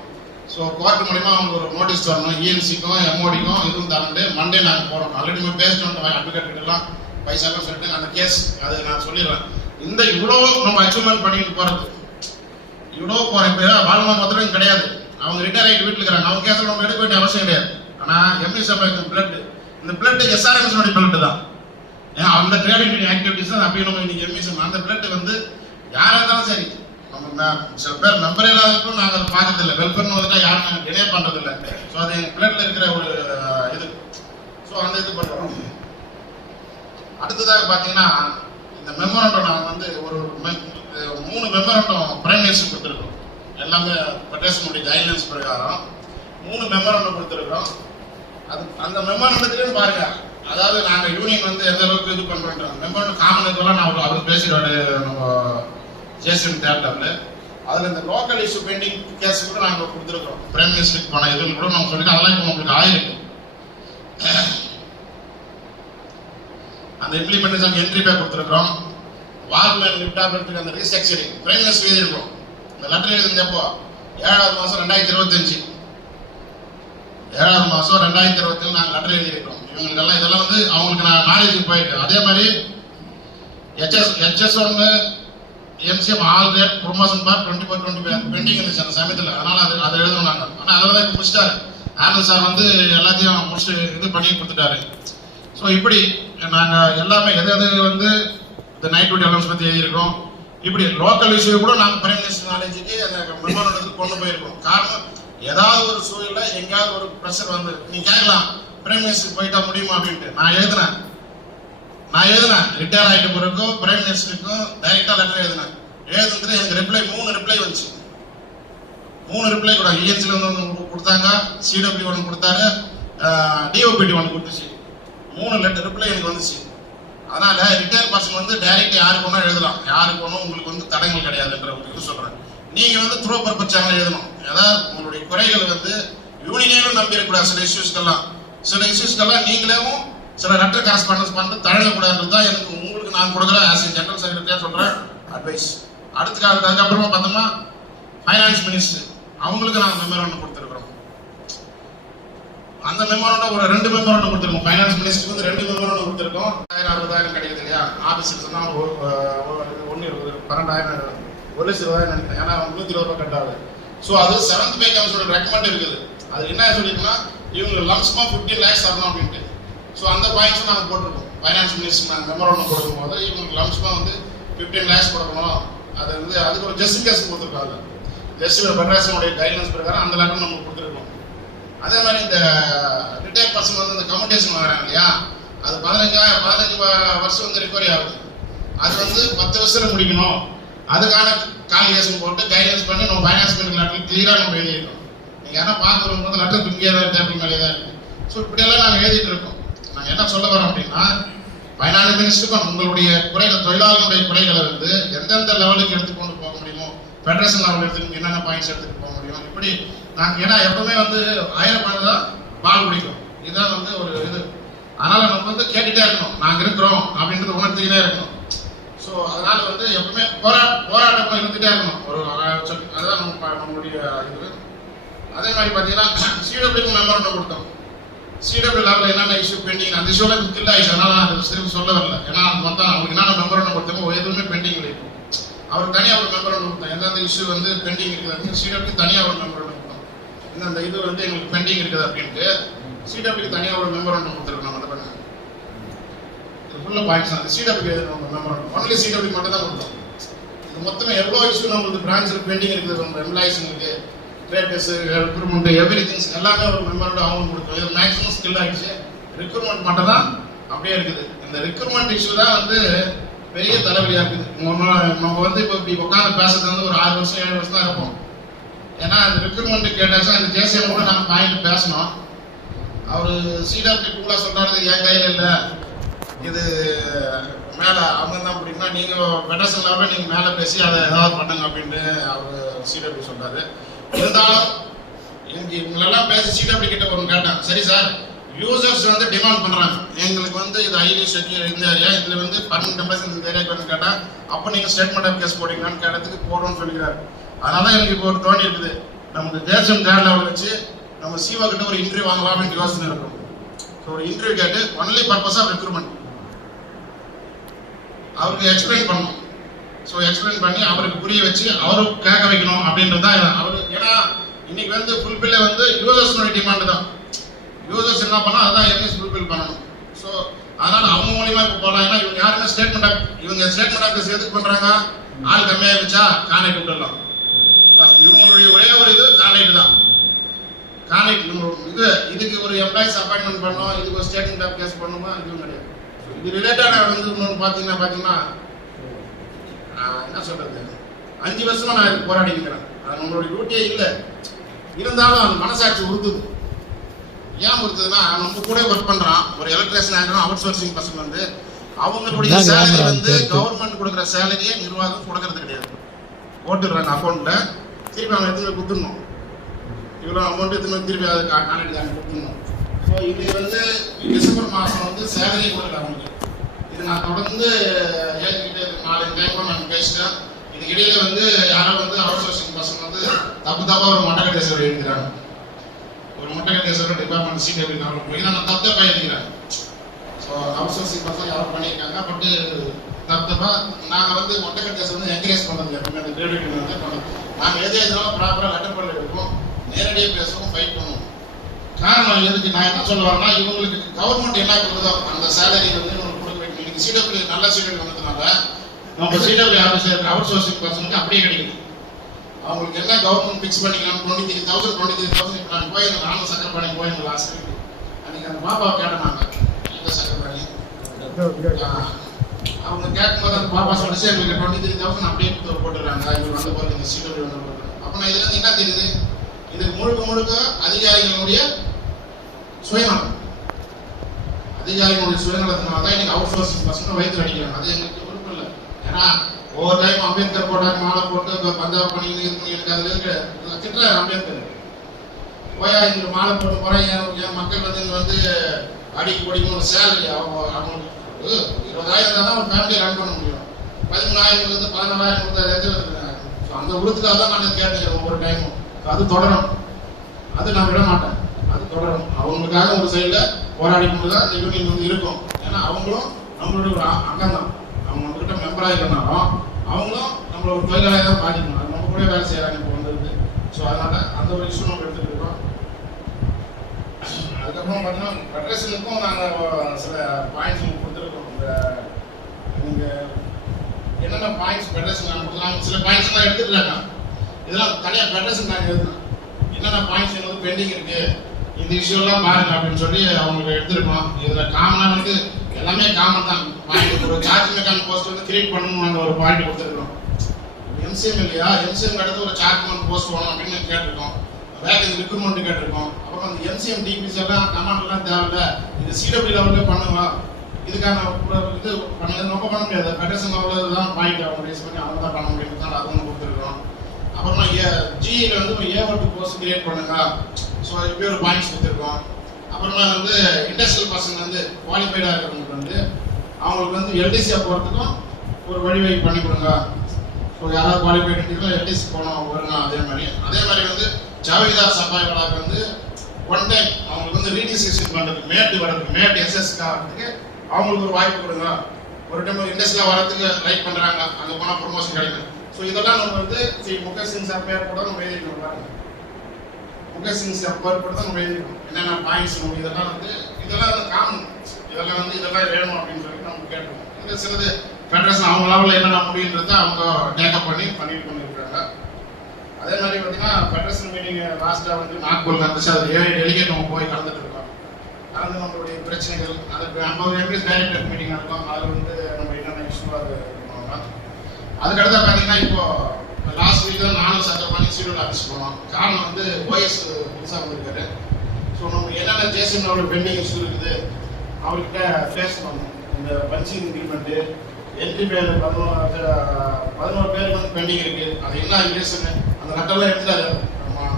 ஸோ கோர்ட் மூலிமா அவங்க ஒரு நோட்டீஸ் தரணும், இஎன்சிக்கும் எம்ஓடிக்கும் இதுவும் தரண்டு மண்டே நாங்கள் போகிறோம். ஆல்ரெடி நம்ம பேசிட்டு அட்வொகேட்லாம் பைசாலாம் சொல்லிட்டு அந்த கேஸ் அது நான் சொல்லிடுறேன். இந்த இவ்வளோ நம்ம அச்சீவ்மெண்ட் பண்ணிட்டு போகிறது இவ்வளோ போகிற பேர் வாழ்மா மாத்திரம் கிடையாது. அவங்க ரிட்டையர் ஆகிட்டு வீட்டில் இருக்கிறாங்க. அவங்க கேஸில் நம்ம எடுக்க வேண்டிய அவசியம் கிடையாது. ஆனால் எம்இஎஸ் பிளட் இந்த பிளட் எஸ்ஆர்எம்எஸ் பிளட் தான். ஏன்னா அந்த ட்ரேடிங் ஆக்டிவிட்டிஸ் தான் அப்படி நம்ம இன்னைக்கு எம்இஎஸ் அந்த பிளட் வந்து யாராக இருந்தாலும் சரி நம்ம சில பேர் மெம்பர் இல்லாதப்போ நாங்கள் அதை பார்க்கறதில்லை. வெல்ஃபேர்னு வந்துட்டா யாரும் டிலே பண்ணுறதில்லை. ஸோ அது எங்கள் பிளட்ல இருக்கிற ஒரு இது. ஸோ அந்த இது பண்ணுறோம். அடுத்ததாக பார்த்தீங்கன்னா இந்த மெமோரண்டம் நாங்கள் வந்து ஒரு 3 மெமோரண்டம் பிரைம் மினிஸ்டர் கொடுத்துருக்கோம். எல்லாமே ஃபெடரேஷனுடைய கைட்லைன்ஸ் பிரகாரம் 3 மெமோரண்டம் கொடுத்துருக்கோம். அந்த மெமோரண்டத்துலேயும் பாருங்க, அதாவது நாங்கள் யூனியன் வந்து எந்த அளவுக்கு இது பண்ணுறோம் மெமோரண்டம் காமன் இதெல்லாம் நான் அவர் பேசிடுவாரு நம்ம ஜேசன் தேட்டரில். அதில் இந்த லோக்கல் இஷ்யூ பெண்டிங் கேஸ் கூட நாங்கள் கொடுத்துருக்கோம். பிரைம் மினிஸ்டருக்கு போன இதுன்னு கூட நம்ம சொல்லிட்டு அதெல்லாம் இப்போ உங்களுக்கு ஆயிருக்கு. அந்த இம்ப்ளிமெண்டேஷன் என்ட்ரி பே கொடுத்துருக்கோம். வால்மேன் லிப்டாபத்துக்கு அந்த ரீஸ்ட்ரக்சரிங் பிரைம் மினிஸ்டர் எழுதியிருக்கோம். இந்த லெட்டர் எழுதினப்போ 7வது மாதம் 2025 7வது மாதம் 2025 நாங்கள் லெட்டர் எழுதியிருக்கோம். இவங்களுக்கெல்லாம் இதெல்லாம் வந்து அவங்களுக்கு நான் நாலேஜுக்கு போயிருக்கேன். அதே மாதிரி HS1 MCM all rate promotion part 24-25 pending இருந்துச்சு அந்த சமயத்தில். அதனால அதை எழுதணும் நாங்கள். ஆனால் அதெல்லாம் இப்போ முடிச்சிட்டாரு. ஆனந்த் சார் வந்து எல்லாத்தையும் முடிச்சு இது பண்ணி கொடுத்துட்டாரு. ஸோ இப்படி நாங்கள் எல்லாமே எது வந்து இந்த நைட் டியூட்டி அலவன்ஸ் பற்றி எழுதியிருக்கோம். இப்படி லோக்கல் இஷ்யூ கூட நாங்கள் பிரைம் மினிஸ்டர் நாலேஜுக்கு அந்த மெமோரண்டத்துக்கு கொண்டு போயிருக்கோம். காரணம் ஏதாவது ஒரு சூழல எங்கேயாவது ஒரு ப்ரெஷர் வந்து நீங்கள் கேட்கலாம் பிரைம் மினிஸ்டருக்கு போயிட்டா முடியுமா அப்படின்ட்டு. நான் எழுதினேன் ரிட்டையர் ஆகிட்ட பிறகும் பிரைம் மினிஸ்டருக்கும் டைரக்டாக லெட்டர் எழுதுனது எனக்கு ரிப்ளை 3 ரிப்ளை வந்துச்சு. 3 ரிப்ளை கூட ENCல வந்து கொடுத்தாங்க, CWD 1 கொடுத்தாரு, DOPD 1 கொடுத்துச்சு. 3 லெட்டர் ரிப்ளை எனக்கு வந்துச்சு. அதனால ரிட்டையர் பர்சன் வந்து டைரக்ட் யாருக்கு ஒன்றா எழுதலாம், யாருக்கு ஒன்றும் உங்களுக்கு வந்து தடங்கள் கிடையாதுன்ற ஒரு இது சொல்றேன். நீங்க வந்து த்ரூ பர்பஸ் சேனல் எழுதணும். ஏதாவது உங்களுடைய குறைகள் வந்து யூனியனும் நம்பி இருக்கக்கூடாது. சில இஷ்யூஸ்க்கெல்லாம் நீங்களும் சில லெட்டர் கரஸ்பாண்டன்ஸ் பண்ணி தழங்கக்கூடாதுன்றது தான் எனக்கு உங்களுக்கு நான் கொடுக்குற ஆஸ் ஏ ஜெனரல் செக்ரட்டரியா சொல்றேன் அட்வைஸ். அதுக்கப்புறமா பார்த்தோம்னா ஃபைனான்ஸ் மினிஸ்டர் அவங்களுக்கு நாங்கள் மெமோரண்டம் கொடுத்துருக்குறோம். அந்த மெமோரண்டம் ஒரு 2 மெமோரண்டம் கொடுத்துருக்கோம். ஃபைனான்ஸ் மினிஸ்டருக்கு வந்து 2 மெமோரண்டம் கொடுத்துருக்கோம். 60,000 கிடைக்குது இல்லையா, ஆஃபீஸில் சொன்னால் 12,000 1,20,000 நினைக்கிறேன். ஏன்னா 120 ரூபாய் கட் ஆகுது. ஸோ அது 7th பே கமிஷனோட ரெக்கமெண்ட் இருக்குது. அது என்ன சொல்லியிருக்குன்னா இவங்க லம்ஸ்மா 15 lakhs தரணும் அப்படின்ட்டு. ஸோ அந்த பாயிண்ட்ஸும் நாங்கள் போட்டிருக்கோம். ஃபைனான்ஸ் மினிஸ்டர் நாங்கள் மெமோரண்டம் கொடுக்கும்போது இவங்களுக்கு லம்ஸ்மா வந்து 15 lakhs கொடுக்கணும். அது வந்து அதுக்கு ஒரு ஜஸ்டிஃபிகேஷன் கொடுத்துருக்காங்க. ஃபெடரேஷனுடைய கைட்லைன்ஸ் பிரகாரம் அந்த லெட்டர் நம்ம கொடுத்துருக்கோம். அதே மாதிரி இந்த ரிட்டையர் பர்சன் வந்து இந்த கம்யூட்டேஷன் வாங்குறாங்க இல்லையா, அது 15 வருஷம் வந்து ரிகவரி ஆகுது. அது வந்து 10 வருஷத்துல முடிக்கணும். அதுக்கான கால்குலேஷன் போட்டு கைட்லைன்ஸ் பண்ணி நம்ம ஃபைனான்ஸ் மினிஸ்டர் லெட்டர் கிளியராக நம்ம எழுதியிருக்கோம். நீங்கள் ஏன்னா பார்க்குறவங்க வந்து லெட்டர் இங்கே தான் டேபிள் மேலே தான் இருக்குது. ஸோ இப்படியெல்லாம் நாங்கள் எழுதிட்டு இருக்கோம். நாங்கள் என்ன சொல்ல வரோம் அப்படின்னா ஃபைனான்ஸ் மினிஸ்டருக்கும் உங்களுடைய குறைகள் தொழிலாளர்களுடைய குறைகளை வந்து எந்தெந்த லெவலுக்கு எடுத்துக்கொண்டு போக முடியுமோ, ஃபெடரேஷன் லெவல் எடுத்துட்டு என்னென்ன பாயிண்ட்ஸ் எடுத்துட்டு போக முடியும், இப்படி நாங்கள் ஏன்னா எப்பவுமே வந்து 1000 பாயிண்ட் தான் பால் பிடிக்கும். இதுதான் வந்து ஒரு இது. அதனால நம்ம வந்து கேட்டுட்டே இருக்கணும், நாங்கள் இருக்கிறோம் அப்படின்றது உணர்த்திக்கிட்டே இருக்கணும். ஸோ அதனால வந்து எப்பவுமே போராட்டம் இருந்துகிட்டே இருக்கணும். அதுதான் நம்மளுடைய இது. அதே மாதிரி பார்த்தீங்கன்னா CWக்கு மெமோரண்டம் கொடுத்தோம். CW லெவலில் என்னென்ன இஷ்யூ பெண்டிங், அந்த இஷ்யூலாம் கில் ஆயிடுச்சு. அதனால நான் திரும்பி சொல்ல வரல. ஏன்னா மொத்தம் அவங்களுக்கு என்னென்ன மெமோரண்டம் கொடுத்தோமோ எதுவுமே பெண்டிங் இருக்கும். அவருக்கு தனியாக ஒரு மெமோரண்டம் கொடுத்தோம். எந்தெந்த இஷ்யூ வந்து பெண்டிங் இருக்குது அப்படின்னு CWக்கு தனியாக ஒரு மெமோரண்டம் கொடுத்தோம். இந்த இது வந்து எங்களுக்கு பெண்டிங் இருக்குது அப்படின்ட்டு CWக்கு தனியாக ஒரு மெமோரண்டம் கொடுத்துருக்கோம். நம்ம பண்ணுங்க ஃபுல்லாக பாயிண்ட்ஸ் தான் CWக்கு மெமோரண்டம் ஒன்லி CW மட்டும் தான் கொடுத்தோம். இது மொத்தமே எவ்வளோ இஷ்யூ நம்மளுக்கு பிரான்ச்சில் பெண்டிங் இருக்குது, நம்ம எம்ப்ளாயிஸுங்களுக்கு ட்ரேடர்ஸ் ரெக்ரூட்மெண்ட் எவ்ரி திங்ஸ் எல்லாமே ஒரு மெமோரண்டம் அவங்க கொடுத்தோம். இது மேக்ஸிமம் ஸ்கில் ஆகிடுச்சு. ரெக்ரூட்மெண்ட் மட்டும் தான் அப்படியே இருக்குது. இந்த ரெக்ரூட்மெண்ட் இஷ்யூ தான் வந்து பெரிய தலைவலியாக இருக்குது. நம்ம வந்து இப்போ இப்படி உட்காந்து பேசுறது வந்து ஒரு 6 வருஷம் 7 வருஷம் தான் இருப்போம். ஏன்னா அந்த ரெக்ரூட்மெண்ட் கேட்டாச்சும் அந்த ஜேசிஎம் கூட நம்ம பாயிண்ட் பேசணும். அவர் CW கூட சொல்றாரு என் கையில் இல்லை, இது மேலே அவங்க தான் அப்படின்னா நீங்கள் ஃபெடரேஷன் லெவலில் நீங்கள் மேலே பேசி அதை ஏதாவது பண்ணுங்க அப்படின்ட்டு அவர் CW சொல்றாரு. இருந்தாலும் எனக்கு இவங்களெல்லாம் பேசி CW கிட்ட ஒன்று கேட்டாங்க. சரி சார், யூசர்ஸ் வந்து டிமாண்ட் பண்ணுறாங்க, எங்களுக்கு வந்து இது ஹைலி செக்யூர் இந்த ஏரியா, இதில் வந்து 12 எம்ப்ளாய்ஸ் இந்த ஏரியாவுக்கு வந்து கேட்டால் அப்போ நீங்கள் ஸ்டேட்மெண்ட் ஆஃப் கேஸ் போடுங்கன்னு கேட்டதுக்கு போடுவோம்னு சொல்லிக்கிறாரு. அதனால எனக்கு இப்போ ஒரு தோணி இருக்குது, நமக்கு தேசம் தேர்ட் லெவல் வச்சு நம்ம சிவா கிட்ட ஒரு இன்டர்வியூ வாங்கலாம் அப்படின்னு யோசனை இருக்கும். ஸோ ஒரு இன்டர்வியூ கேட்டு ஒன்லி பர்பஸ் ஆஃப் ரெக்ரூட்மெண்ட் அவருக்கு எக்ஸ்பிளைன் பண்ணணும். ஸோ எக்ஸ்பிளைன் பண்ணி அவருக்கு புரிய வச்சு அவரும் கேட்க வைக்கணும் அப்படின்றது தான் அவரு. ஏன்னா இன்னைக்கு வந்து ஃபுல்பில்ல வந்து யூசர்ஸ்னுடைய டிமாண்ட் தான். யூசர்ஸ் என்ன பண்ணா அதான் எம்எஸ் ஃபுல்பில் பண்ணணும். ஸோ அதனால அவங்க மூலியமா இப்போ போகலாம். ஏன்னா இவங்க யாருமே ஸ்டேட்மெண்ட் ஆஃப் எதுக்கு பண்றாங்க, ஆள் கம்மியாக இருந்துச்சா கான்ட்ராக்ட் விட்டுடலாம். இவங்களுடைய ஒரே ஒரு இது கான்ட்ராக்ட் தான். கான்ட்ராக்ட் இதுக்கு ஒரு எம்ப்ளாயிஸ் அப்பாயின்மெண்ட் பண்ணணும், இதுக்கு ஒரு ஸ்டேட்மெண்ட் ஆஃப் கேஸ் பண்ணணுமா, இதுவும் கிடையாது. இது ரிலேட்டடா வந்து இன்னொன்று பார்த்தீங்கன்னா என்ன சொல்றது, 5 வருஷமா நான் இதுக்கு போராடி இருக்கிறேன். அது நம்மளுடைய டியூட்டியே இல்லை, இருந்தாலும் அந்த மனசாட்சி உறுத்துது. ஏன் உறுத்துதுன்னா, நம்ம கூட ஒர்க் பண்றான் ஒரு எலக்ட்ரிஷியன் ஆகணும், அவுட் சோர்சிங் பர்சன் வந்து அவங்களுடைய சேலரி வந்து கவர்மெண்ட் கொடுக்குற சேலரியே நிர்வாகம் கொடுக்கறது கிடையாது. போட்டுடுறாங்க அக்கௌண்ட்ல, திருப்பி அவங்க எடுத்து கொடுத்துடணும். இவ்வளோ அமௌண்ட் எடுத்துன்னு திருப்பி அதுக்கு கான்ட்ராக்ட் கொடுத்துடணும். ஸோ இது வந்து டிசம்பர் மாதம் வந்து சேலரி கொடுக்கல அவங்களுக்கு. இது நான் தொடர்ந்து ஏற்கிட்ட 4 டைம் நான் பேசிட்டேன். இதுக்கு இடையில வந்து யாரோ வந்து அவுட் சோர்சிங் பர்சன் வந்து தப்பா ஒரு மொட்டகட்டேஸ்வரர் எழுதுகிறாங்க. ஒரு மொட்டகட்டேஸ்வரர் டிபார்ட்மெண்ட் சீட் எப்படி போய் நான் தப்பா எழுதிக்கிறேன். ஸோ அவுட் சோர்சிங் பர்சன் யாரோ பண்ணியிருக்காங்க. பட்டு தப்பா நாங்கள் வந்து மொட்டகட்டேஸ்வரர் வந்து என்கரேஜ் பண்ணுறது எப்பவுமே அந்த கிரெடிட் வந்து பண்ணுறோம். நாங்கள் எது எதுனாலும் ப்ராப்பராக லெட்டர் பண்ணி எடுப்போம், நேரடியாக பேசுவோம், ஃபைட் பண்ணுவோம். காரணம் எதுக்கு நான் என்ன சொல்ல வரேன்னா, இவங்களுக்கு கவர்மெண்ட் என்ன கொடுக்குதோ அந்த சேலரி வந்து இவங்களுக்கு கொடுக்க வைக்கணும். இன்னைக்கு சிடபிள்யூ நல்ல சிடபிள்யூ வந்ததுனால நம்ம சிடபிள்யூ ஆஃபீஸில் இருக்கிற அவுட் சோர்சிங் பர்சனுக்கு அப்படியே கிடைக்குது. அவங்களுக்கு என்ன கவர்மெண்ட் ஃபிக்ஸ் பண்ணிக்கலாம் 23,000 இப்போ நான் போய் நானும் சக்கரப்பாணி போயிருந்தேன் லாஸ்ட் வீக். அன்னைக்கு அந்த பாப்பாவை கேட்டனாங்க, இந்த சக்கரப்பாணி அவங்க கேட்கும்போது அந்த பாப்பா சொல்லிச்சு எங்களுக்கு 23,000 அப்படியே போட்டுடுறாங்க. இவர் வந்த போது இந்த சிடபிள்யூ வந்து போட்டுறாங்க. அப்போ நான் இதுல என்ன தெரியுது, இது முழுக்க அதிகாரிகளுடைய சுயநலம். அதிகாரிகளுடைய சுயநலத்தினால தான் இன்னைக்கு அவுட் சோர்சிங் பர்சன் வயிற்று அடிக்கிறாங்க. அது எங்களுக்கு விருப்பம் இல்லை. ஏன்னா ஒவ்வொரு டைம் அம்பேத்கர் போட்டாங்க, மாலை போட்டு பஞ்சாப் பண்ணிட்டு இருக்கு. எனக்கு அதுல இருக்க திட்டுற அம்பேத்கர் போயா இங்க மாலை போட்டு போறேன், என் மக்கள் வந்து இங்க வந்து அடிக்கு படிக்கணும். ஒரு சேலரி அவங்களுக்கு 20,000 தான் ஒரு ஃபேமிலியை ரன் பண்ண முடியும். 13,000 14,000 கொடுத்தா அந்த உறுத்துக்காக தான் நான் கேட்டேன் ஒவ்வொரு டைமும். அது தொடரும், அது நான் விட மாட்டேன், அது தொடரும். அவங்களுக்காக ஒரு சைடில் போராடி கொண்டு தான் இந்த யூனியன் வந்து இருக்கும். ஏன்னா அவங்களும் நம்மளுடைய ஒரு அங்கம் தான். அவங்க நம்மகிட்ட மெம்பராக இல்லைனாலும் அவங்களும் நம்மளோட ஒரு தொழிலாளி தான் பாதிக்கணும். அது நம்ம கூட வேலை செய்கிறாங்க இப்போ வந்துருக்கு. ஸோ அதனால அந்த ஒரு இஷ்யூ நம்ம எடுத்துகிட்டு இருக்கோம். அதுக்கப்புறம் பார்த்தீங்கன்னா ஃபெடரேஷனுக்கும் நாங்கள் சில பாயிண்ட்ஸ் கொடுத்துருக்கோம். நீங்கள் என்னென்ன பாயிண்ட்ஸ் ஃபெடரேஷன் நாங்கள் கொடுத்துருக்காங்க, சில பாயிண்ட்ஸ்லாம் எடுத்துருக்காங்க. இதெல்லாம் தனியாக ஃபெடரேஷன் நாங்கள் எழுதுறோம். என்னென்ன பாயிண்ட்ஸ் வந்து பெண்டிங் இருக்கு, இந்த இஷ்யூலாம் பாருங்க அப்படின்னு சொல்லி அவங்களுக்கு எடுத்துருக்கோம். இதில் காமனாக வந்து எல்லாமே காமன் தான். பாயிண்ட் ஒரு சார்ஜ் மெக்கானிக் போஸ்ட் வந்து கிரியேட் பண்ணணும்னு ஒரு பாயிண்ட் கொடுத்துருக்கோம். எம்சிஎம் இல்லையா, எம்சிஎம் அடுத்து ஒரு சார்ஜ் மேன் போஸ்ட் வேணும் அப்படின்னு கேட்டிருக்கோம். வேகன்சி ரிக்ரூட்மெண்ட் கேட்டிருக்கோம். அப்புறம் அந்த எம்சிஎம் டிபிசி எல்லாம் கமாண்ட்லாம் தேவையில்ல, இது சிடபிள்யூ லெவல்லே பண்ணுவோம். இதுக்கான இது பண்ண ரொம்ப பண்ண முடியாது. ஃபெடரேஷன் லெவலில் தான் பாயிண்ட் அவங்க ரேஸ் பண்ணி அவங்க தான் பண்ண முடியுது. அது ஒன்று கொடுத்துருக்கோம். அப்புறமா ஜிஇல வந்து ஒரு ஏ1 கோர்ஸ் கிரியேட் பண்ணுங்க. ஸோ இப்படி ஒரு பாயிண்ட்ஸ் கொடுத்துருக்கோம். அப்புறமா வந்து இண்டஸ்ட்ரியல் பர்சன் வந்து குவாலிஃபைடாக இருக்கிறவங்களுக்கு வந்து அவங்களுக்கு வந்து எல்டிசியாக போகிறதுக்கும் ஒரு வழிவகை பண்ணி கொடுங்க. ஸோ யாராவது குவாலிஃபைட் இருந்தீங்களோ எல்டிசி போனோம் வருங்க. அதே மாதிரி வந்து ஜாவேதார் சபாய் வளாக்கு வந்து ஒன் டைம் அவங்களுக்கு வந்து ரீடிஸ்ட்ரிபியூஷன் பண்ணுறதுக்கு மேட் எஸ்எஸ்க்கு ஆகிறதுக்கு அவங்களுக்கு ஒரு வாய்ப்பு கொடுங்க. ஒரு டைம் இண்டஸ்ட்ரியில் வரதுக்கு லைக் பண்ணுறாங்க, அங்கே போனால் ப்ரொமோஷன் கிடைக்கும். ஸோ இதெல்லாம் நம்ம வந்து முகேஷ் சிங் சார் பேர் கூட நம்ம எழுதிக்கணும். பாருங்க, முகேஷ் சிங் சார் பேர் கூட தான் நம்ம எழுதிக்கணும். என்னென்ன பாயிண்ட்ஸ் நம்ம இதெல்லாம் வந்து காமன், இதெல்லாம் வந்து இதெல்லாம் வேணும் அப்படின்னு சொல்லிட்டு நம்ம கேட்கணும். இது சிலது ஃபெடரேஷன் அவங்க லெவலில் என்னென்ன முடியுன்றதை அவங்க டேக்கப் பண்ணியிருக்காங்க. அதே மாதிரி பார்த்தீங்கன்னா ஃபெடரேஷன் மீட்டிங் லாஸ்ட்டாக வந்து நாக்பூர் நடந்துச்சு. அது 7 டெலிகேட் நம்ம போய் கலந்துட்டு இருக்கோம். கலந்து நம்மளுடைய பிரச்சனைகள், அதுக்கு நம்ம எம்பிஎஸ் டைரக்டர் மீட்டிங் நடக்கும். அதில் வந்து நம்ம என்னென்ன இஷ்யூவாக அது அதுக்கடுத்தா பார்த்தீங்கன்னா இப்போ லாஸ்ட் வீக் தான் நானும் சக்கரை பண்ணி சீரியல் ஆஃபீஸ் போனோம். காரணம் வந்து ஓஎஸ் புதுசாக வந்திருக்காரு. ஸோ நம்ம என்னென்ன ஜேசனோட பெண்டிங் இஷ்யூ இருக்குது அவர்கிட்ட ஃபேஸ் பண்ணணும். இந்த பஞ்சிங் இன்க்ரிமெண்ட்டு என்ட்ரி பேர் 11 பேருக்கு வந்து பெண்டிங் இருக்குது. அது என்ன ரீசனு அந்த லெட்டர்லாம் எடுத்துட்டாரு.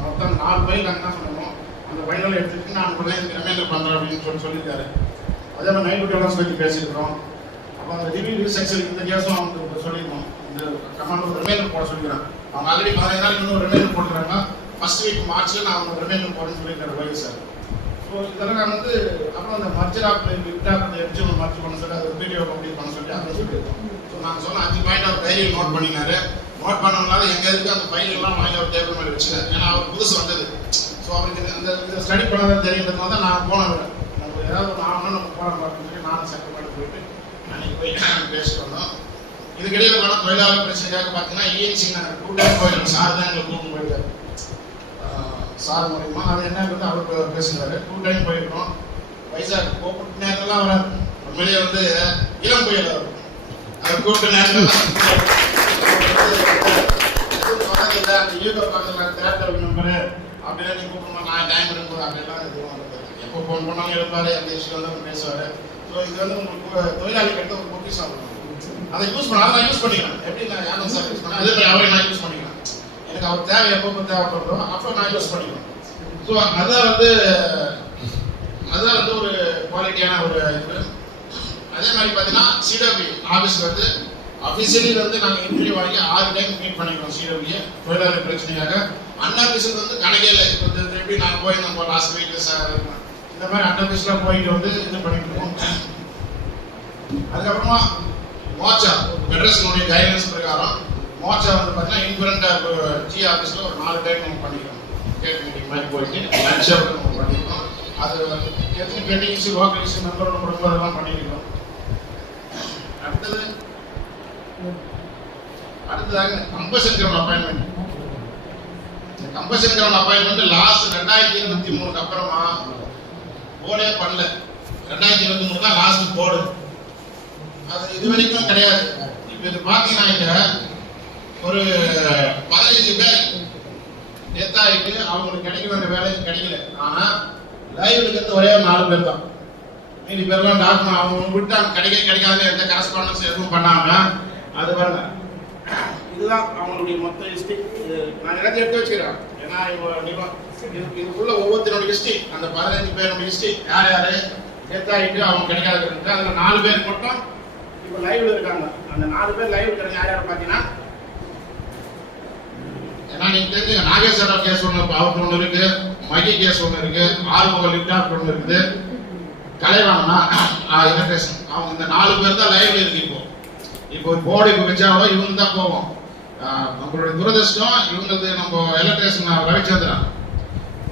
மொத்தம் 4 ஃபைல் நாங்கள் என்ன சொல்லணும், அந்த ஃபைனல் எடுத்துட்டு நான் உடனே இதுக்கு ரிமைண்டர் பண்ணுறேன் அப்படின்னு சொல்லியிருக்காரு. அதே மாதிரி நைட் டியூட்டி பற்றி பேசியிருக்கிறோம். அப்போ அந்த ரிவ்யூ செக்ஷனுக்கு இந்த கேஸும் அவங்க சொல்லியிருக்கோம். இந்த கமாண்ட் ஒரு ரிமைண்டர் போட சொல்லிக்கிறேன். அவங்க ஆல்ரெடி 15 நாளைக்கு இன்னும் ரிமைண்டர் போட்டுக்கிறாங்க. ஃபர்ஸ்ட் வீக் மார்ச்ல நான் அவங்க ரிமைண்டர் போடுறேன்னு சொல்லியிருக்காரு ஒய்எஸ் சார். ஸோ இதெல்லாம் நான் வந்து அப்புறம் அந்த மர்ஜர் ஆப்பில் விட்டால் அந்த எஃப்ஜிஎம் மர்ஜ் பண்ண சொல்லி அது வீடியோ கம்ப்ளீட் பண்ண சொல்லி அதை சொல்லியிருக்கோம். ஸோ நாங்கள் சொன்ன 5 பாயிண்ட் அவர் டைரியில் நோட் பண்ணினாரு. நோட் பண்ணனால எங்கள் இதுக்கு அந்த ஃபைல் எல்லாம் வாங்கி அவர் டேபிள் மேலே வச்சுருக்காரு. ஏன்னா அவர் புதுசு வந்தது. ஸோ அவருக்கு அந்த ஸ்டடி பண்ணதான் தெரியுன்றதுனால தான் நான் போனேன். நம்ம ஏதாவது ஒரு 4 நம்ம போகலாம் அப்படின்னு சொல்லி நானும் செக் பண்ணி போயிட்டு அன்னைக்கு போய் பேசிட்டு வந்தோம். இதுக்கிடையில பார்த்தா தொழிலாளர் பிரச்சனைக்காக பார்த்தீங்கன்னா இஎன்சி நாங்கள் 2 டைம் போயிருக்கோம். சார் தான் எங்களை கூப்பிட்டு போயிருக்காரு. சார் மூலியமா அது என்னன்றது அவர் பேசுகிறாரு. 2 டைம் போயிருக்கோம். வைசாக் கூப்பிட்டு நேரம்லாம் வராது. உண்மையிலே வந்து இளம் புயல் வரும். அதை கூப்பிட்டு நேரத்தில் அந்த யூகோ பக்கத்தில் தேட்டர் நம்பரு அப்படிலாம் நீ கூப்பிடணும், நான் டைம் இருக்கும்போது அப்படிலாம் எதுவும் வந்து எப்போ ஃபோன் பண்ணாலும் எழுப்பாரு, அந்த விஷயம் வந்து பேசுவார். ஸோ இது வந்து உங்களுக்கு தொழிலாளிக்கு எடுத்து ஒரு பொக்கிஷம் அதை யூஸ் பண்ண அதை யூஸ் பண்ணிக்கலாம். எப்படி நான் யாரும் சார் யூஸ் பண்ணேன் அதே மாதிரி அவரை நான் யூஸ் பண்ணிக்கலாம். எனக்கு அவர் தேவை எப்போ தேவைப்படுறோ அப்போ நான் யூஸ் பண்ணிக்கலாம். ஸோ அதான் வந்து ஒரு குவாலிட்டியான ஒரு இது. அதே மாதிரி பார்த்தீங்கன்னா சிடபிள்யூ ஆஃபீஸ் வந்து அஃபிஷியலி வந்து நாங்கள் இன்டர்வியூ வாங்கி 6 டைம் மீட் பண்ணிக்கிறோம். சிடபிள்யூ தொழிலாளர் பிரச்சனையாக அன்ஆஃபீஸுக்கு வந்து கணக்கே இல்லை. இப்போ எப்படி நாங்கள் போய் நம்ம லாஸ்ட் வீக் இந்த மாதிரி அன்ஆஃபீஸ்லாம் போயிட்டு வந்து இது பண்ணிட்டு இருக்கோம். அதுக்கப்புறமா மோச்சா ஃபெடரேஷனுடைய கைட்லைன்ஸ் பிரகாரம் மோச்சா வந்து பார்த்தீங்கன்னா இன்ஃபரண்ட் ஜி ஆஃபீஸில் ஒரு 4 டைம் நம்ம பண்ணிக்கிறோம். கேட் மீட்டிங் மாதிரி போயிட்டு லஞ்ச் அவர் நம்ம பண்ணிக்கிறோம். அது எத்தனை பெண்டிங் இஷ்யூ லோக்கல் இஷ்யூ மெம்பரோட குடும்பம் அதெல்லாம் பண்ணிக்கிறோம். அடுத்ததாக compulsory ground appointment. Compulsory ground appointment last 2023 அப்புறமா போர்டே பண்ணல. 2023 தான் லாஸ்ட் போர்டு. அது இது வரைக்கும் கிடையாது. இப்போ இது பார்த்தீங்கன்னா ஒரு 15 பேர் டெத் ஆகிட்டு அவங்களுக்கு கிடைக்க வேண்டிய வேலையும் கிடைக்கல. ஆனால் லைவ்லுக்கு இருந்து ஒரே 4 பேர் தான். மீதி பேர்லாம் டாக்குமெண்ட் அவங்க விட்டு கிடைக்காதுன்னு எந்த கரஸ்பாண்டன்ஸ் எதுவும் பண்ணாம அது பாருங்க. இதுதான் அவங்களுடைய மொத்த ஹிஸ்ட்ரி. நான் எல்லாத்தையும் எடுத்து வச்சுக்கிறேன். ஏன்னா இதுக்குள்ள ஒவ்வொருத்தருடைய ஹிஸ்ட்ரி, அந்த 15 பேருடைய ஹிஸ்ட்ரி, யார் யாரு டெத் ஆகிட்டு அவங்க கிடைக்காது. அதுல 4 பேர் மட்டும் இப்போ லைவ்ல இருக்காங்க. அந்த 4 பேர் லைவ் இருக்காங்க. யார் யார் பார்த்தீங்கன்னா, ஏன்னா நீங்க தெரிஞ்சு நாகேஸ்வரா கேஸ் அவருக்கு ஒன்று இருக்கு, மகி கேஸ் ஒன்று இருக்கு, ஆறுமுக லிப்டாப் ஒன்று இருக்குது, கலைவாணனா எலக்ட்ரிஷன். அவங்க இந்த 4 பேர் தான் லைவ்ல இருக்கு. இப்போ போர்டு இப்போ வச்சாலோ இவங்க தான் போவோம். நம்மளுடைய துரதிருஷ்டம் இவங்களுக்கு நம்ம எலக்ட்ரிஷன் ரவிச்சந்திரன்